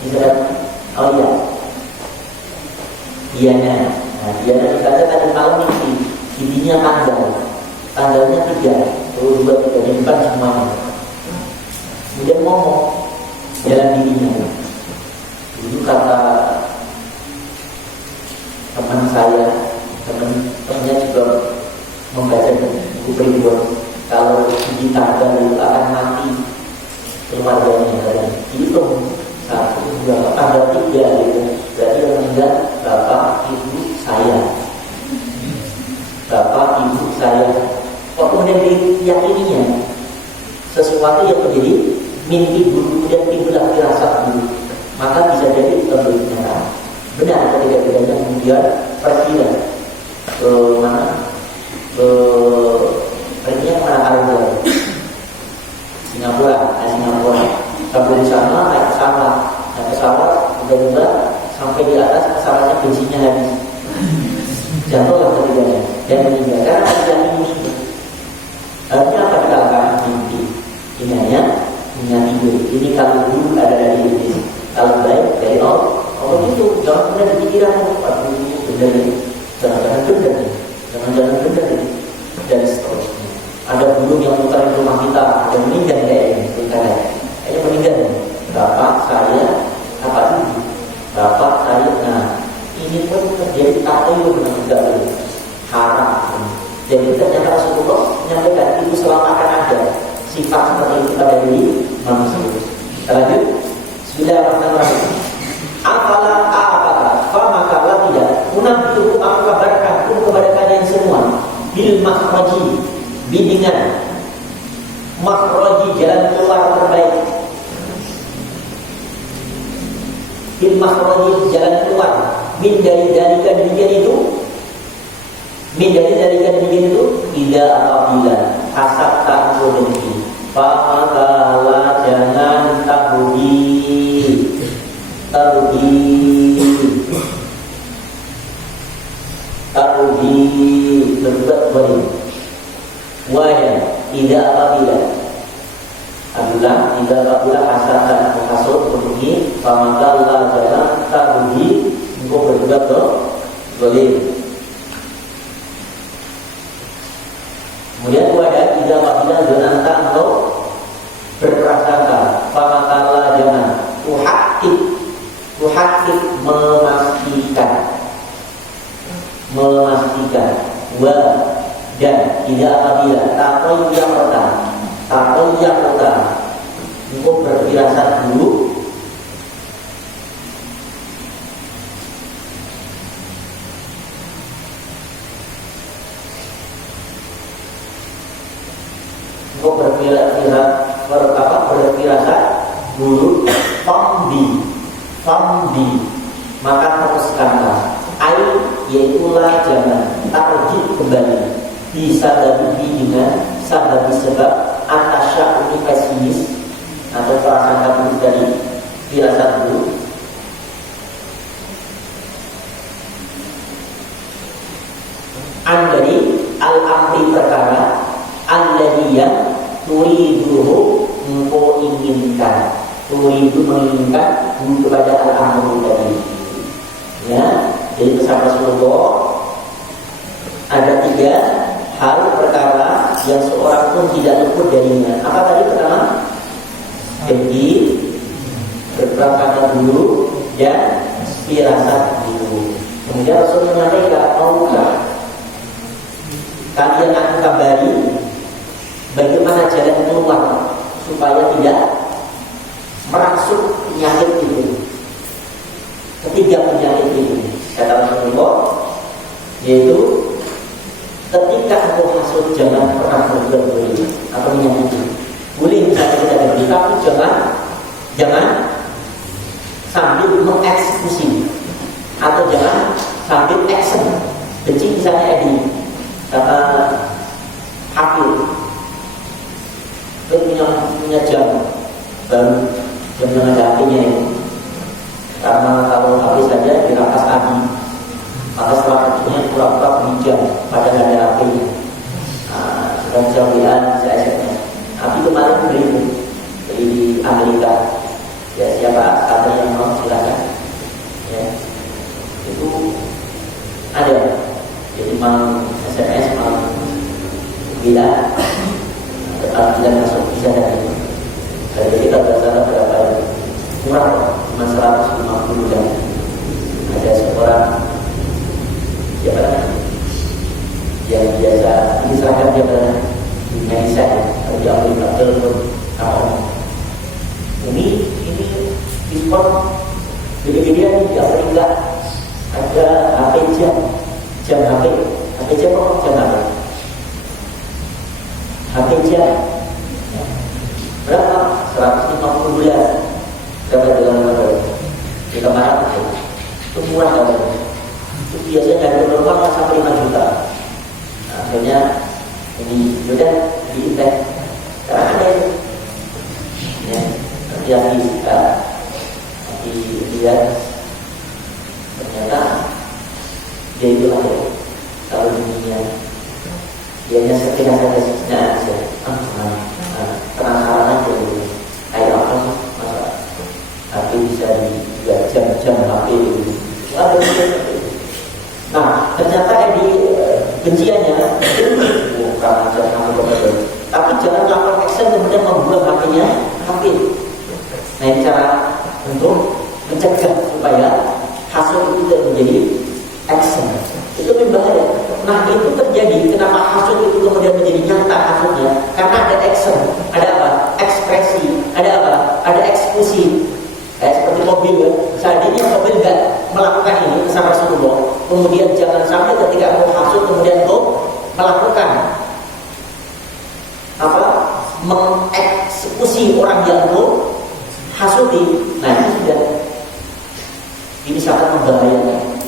Misalnya, oh iya, dianya. Nah, dianya misalnya tadi malam mimpi giginya tanggalnya 3, 2, 3 di depan semuanya. Kemudian ngomong jalan giginya. Itu kata teman saya, temannya juga membaca buku primbon, kalau gigi tanggal itu akan mati keluarganya. Hitung 1, 2, tanggal 3 gitu. Berarti yang meninggal bapak ibu saya. Kok kemudian diyakininya sesuatu yang menjadi mimpi buruk dan timbullah firasat buruk, maka bisa jadi benar. Benar ketika kemudian pergi ke mana? Perginya kemana Arabia? Singapura. Sampai di sana naik pesawat, tiba-tiba sampai di atas pesawatnya bensinnya habis, jatuhlah ketiganya dan meninggal karena tidak mimpi. Artinya apa dikatakan mimpi? Ini hanya tidur. Ini kalau dulu ada dari Iblis, kalau baik dari Allah. Oh itu jangan pernah dipikiran, benar ini, jangan benar ini, dan seterusnya. Ada burung yang muter di rumah kita, ada meninggal kayaknya meninggal. Bapak saya, bapak saya. Nah, ini pun terjadi takyul dengan tidak haram. Jadi ternyata Rasulullah menyampaikan itu selama akan ada sifat seperti itu pada diri manusia. Kita lanjut. Bismillahirrahmanirrahim. Apakah famakalah tidak munabbihu aku kabarkan kepada kalian semua bil makhraji, bimbingan makhraji, jalan keluar terbaik. Bil makhraji, jalan keluar min dari demikian itu tidak apabila hasad tak dengki, famakalah jangan taruhi berbuat baik. Wajah tidak apabila hasad dan hasud dengki, famakalah jangan taruhi engkau berbuat baik. Kemudian wajah tidak apabila zonanta engkau berprasangka, famakalah jangan tuhakik memastikan wa dan tidak apabila takoyakota engkau berfirasat dulu berfirasat dulu famdi maka teruskanlah yaitulah jangan tarji kembali bisa dari dengan sebab atasya pesimis atau prasangka buruk dari firasat buruk. Dari al-amri perkara alladhi yang turiduhu engkau inginkan, turidu menginginkan kepada al-amri tadi. Ya, jadi pesan Rasulullah ada 3 hal perkara yang seorang pun tidak luput darinya. Apa tadi pertama? Dengki, berprasangka dulu, dan firasat dulu. Kemudian Rasul menyampaikan, maukah kalian aku kabari yaitu ketika engkau hasud jangan pernah berbuat zalim atau menyakiti. Boleh misalnya kita diberi, tapi jangan sambil mengeksekusi atau jangan sambil action. Benci misalnya Edi kata Hafid, punya jam baru, jam yang ada apinya ini. Karena kalau habis saja dirampas Adi, maka setelah akhirnya pura-pura beli jam padahal ada apinya. Sudah bisa bilang, saya SMS. Api kemarin beli di Amerika. Ya siapa ada yang mau silakan. Ya, itu ada. Jadi mau SMS mau bila masuk bisa dari. Jadi kita bersalah berapa ini? Murah, cuma 150 dan ada seorang siapa yang biasa diserahkan dia pada Indonesia di Amerika telepon kawan. Ini diskon gede-gedean di Amerika ada HP jam HP jam apa HP jam berapa? 150 bulan berapa dalam di kemarin itu murah kan? Itu biasanya dari normal sampai 5 juta. Nah, akhirnya ini sudah diintek karena ada ya, terjadi nanti lihat ternyata dia itu ada kalau dunia dianya sekitar saja aja penasaran aja gitu. Kayak apa sih masa HP bisa di jam HP gitu. Ada nah ternyata di benciannya bukan jangan berbeda, tapi jangan lapor action kemudian membuang HP-nya HP. Nah ini cara untuk mencegah supaya hasil itu tidak menjadi action. Itu lebih bahaya. Nah itu terjadi kenapa hasil itu kemudian menjadi nyata hasilnya karena ada action, ada apa? Ekspresi, ada apa? Ada eksekusi. Seperti mobil ya. Seandainya mobil tidak melakukan ini bersama Rasulullah, kemudian jangan sampai ketika mau hasud kemudian kau melakukan apa? Mengeksekusi orang yang kau hasuti. Nah ini sudah ini sangat membahayakan.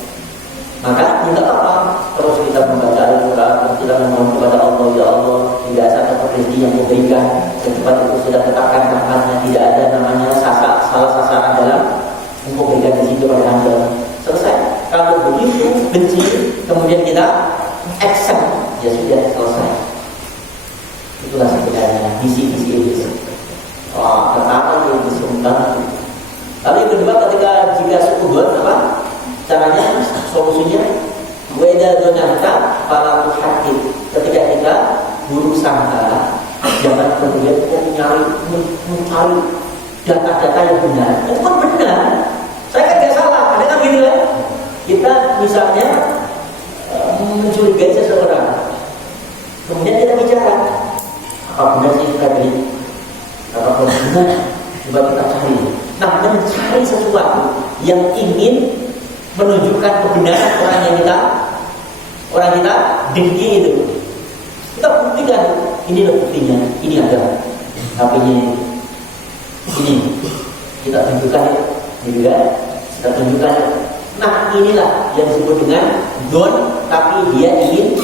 Maka tidak apa terus kita membaca Al-Quran, kita memohon kepada Allah, ya Allah, tidak ada satu rezeki yang diberikan secepat itu sudah tetapkan namanya, tidak ada namanya salah sasaran dalam memberikan rezeki kepada Anda. Selesai. Kalau begitu benci, kemudian kita action, ya sudah selesai. Itulah sebenarnya visi-visi itu. Pertama yang disembah. Lalu yang kedua ketika jika sukuhun apa? Caranya, solusinya weda donata para hakim. Ketika kita buruk sangka, jangan kemudian mencari data-data yang benar. Itu kan benar. Saya kan tidak salah. Ada kan gini kan? Kita misalnya mencurigai seseorang, kemudian kita bicara, apa benar sih kita beri? Apa benar? Coba kita cari. Nah, mencari sesuatu yang ingin menunjukkan kebenaran orang yang kita dengki itu. Kita buktikan, ini loh buktinya, ini ada HP-nya ini. Kita tunjukkan gitu kan? Kita tunjukkan. Nah, inilah yang disebut dengan don, tapi dia ingin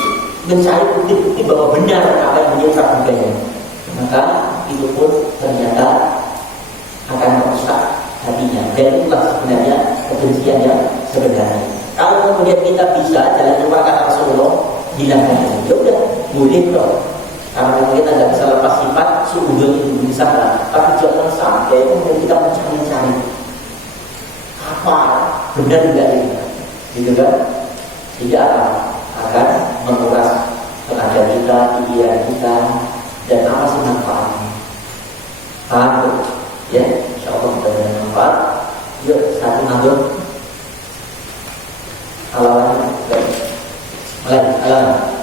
mencari bukti-bukti bahwa benar apa yang dia terduga. Maka itu pun ternyata akan merusak hatinya. Dan itulah sebenarnya kebencian yang sebenarnya. Kalau kemudian kita bisa jalan keluar kata Rasulullah, hilangkan. Ya udah, boleh dong. Karena mungkin kita tidak bisa lepas sifat suudon itu bisa lah. Tapi jangan sampai kemudian kita mencari-cari apa benar enggak ini, gitu kan? Tidak akan menguras tenaga kita, pikiran kita, dan apa sih manfaatnya? Paham? Ya, insyaallah kita ada manfaat. Yuk, satu nanggur. Alawannya, mulai alawan.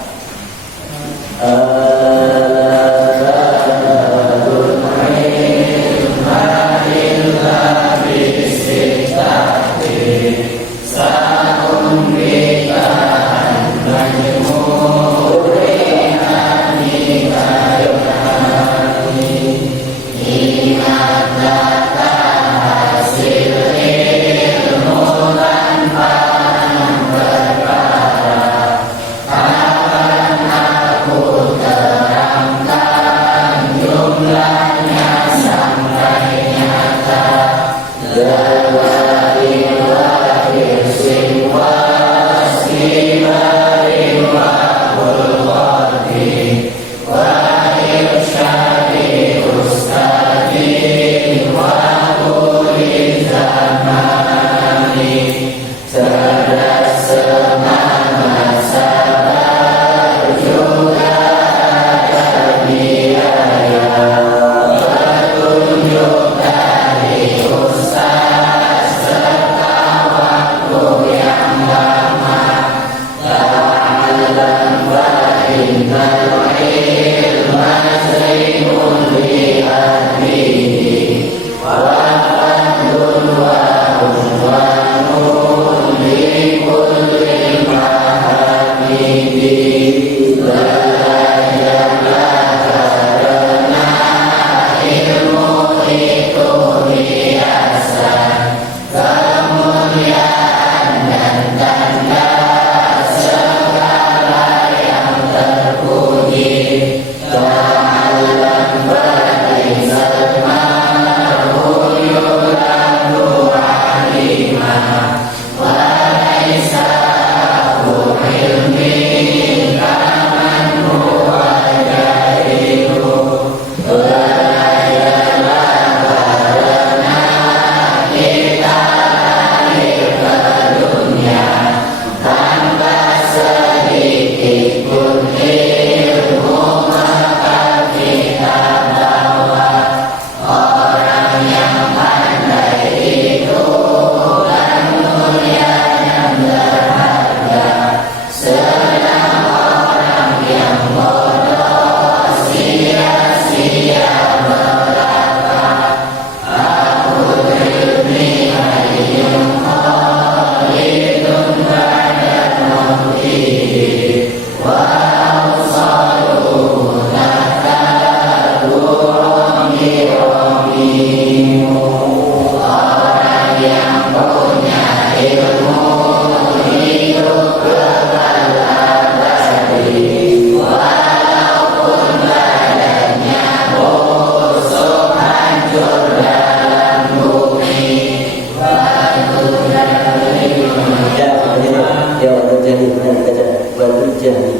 jahil. Nah, kita baca wadul jahil.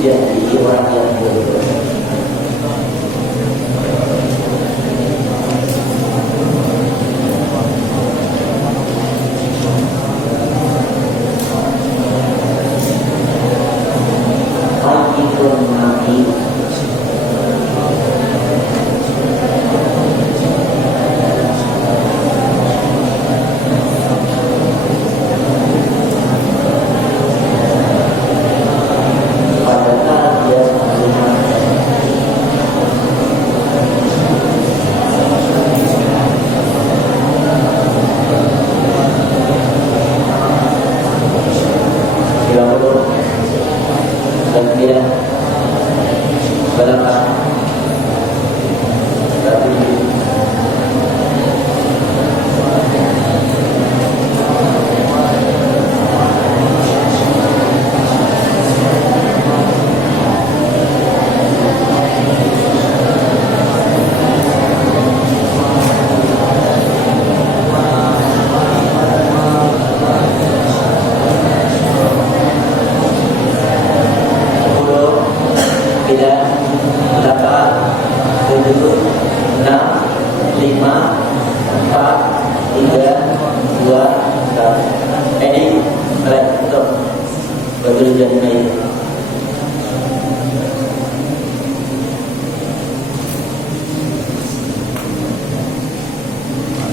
Jadi orang yang berdosa.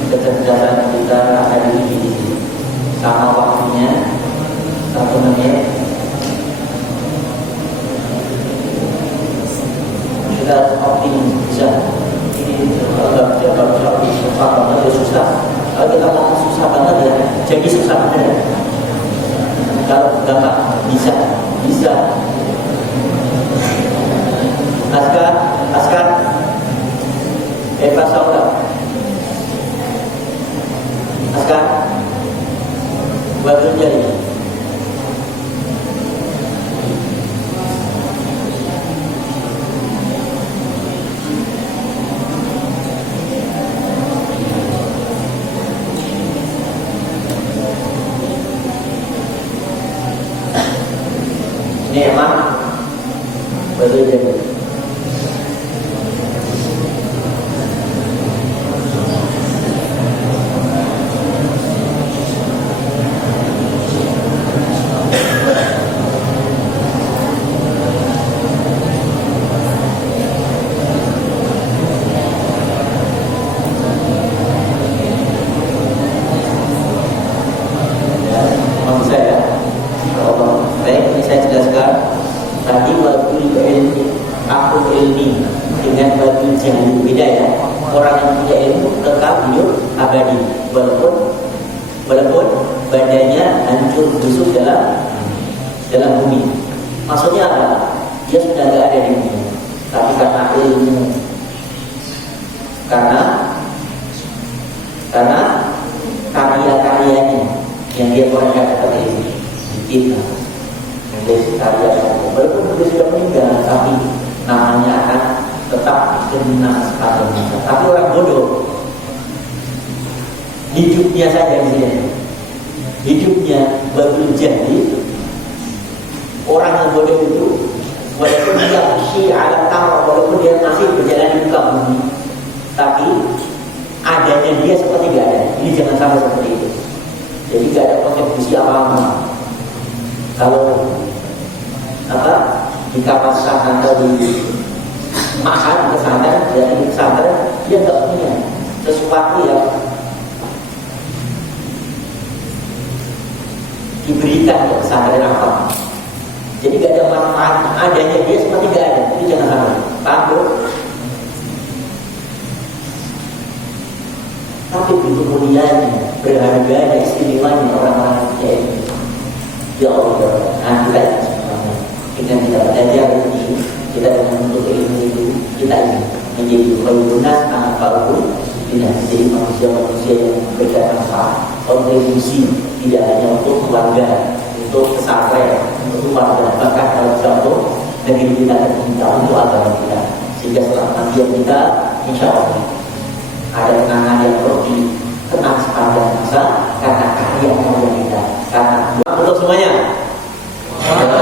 Kecerdasan kita ada di sini sama waktunya 1 menit. Kita harus optimis bisa. Ini kalau susah banget ya susah. Kalau kita mau susah banget ya jadi susah benar. Kalau gampang bisa. Askar, Eva Saura. Askar, Badrul Jari. Ini emang Badrul Jari. Walaupun badannya hancur busuk dalam bumi. Maksudnya apa? Dia sudah tidak ada di bumi, tapi karena ilmu, karena karya-karyanya yang dia kurangkan seperti ini kita menulis karya-karya. Walaupun dia sudah meninggal, tapi namanya akan tetap dikenang sepanjang masa. Tapi orang bodoh hidupnya saja di sini. Hidupnya Badrul Jahil. Orang yang bodoh itu walaupun dia alam tahu, walaupun dia masih berjalan di muka bumi, tapi adanya dia seperti tidak ada. Ini jangan sampai seperti itu. Jadi tidak ada kontribusi apa-apa. Kalau di kawasan atau di mahal di pesantren, dari pesantren dia tidak punya sesuatu yang diberikan ke pesantren apa. Jadi gak ada manfaat, adanya dia seperti gak ada. Itu jangan sampai. tangguh. Tapi begitu mulianya, berharganya, istimewanya orang-orang kayak ini. Ya Allah, nah kita ini sebenarnya dengan kita belajar ini, kita dengan untuk ilmu itu, kita ini menjadi khairunnas anfa'uhum linnas, menjadi manusia-manusia yang memberikan manfaat, kontribusi tidak hanya untuk keluarga, untuk pesantren, untuk keluarga, bahkan kalau bisa untuk negeri kita tercinta, untuk agama kita, sehingga setelah kematian kita, insya Allah ada kenangan yang perlu dikenang sepanjang masa karena karya-karya kita. Karena untuk semuanya. Kita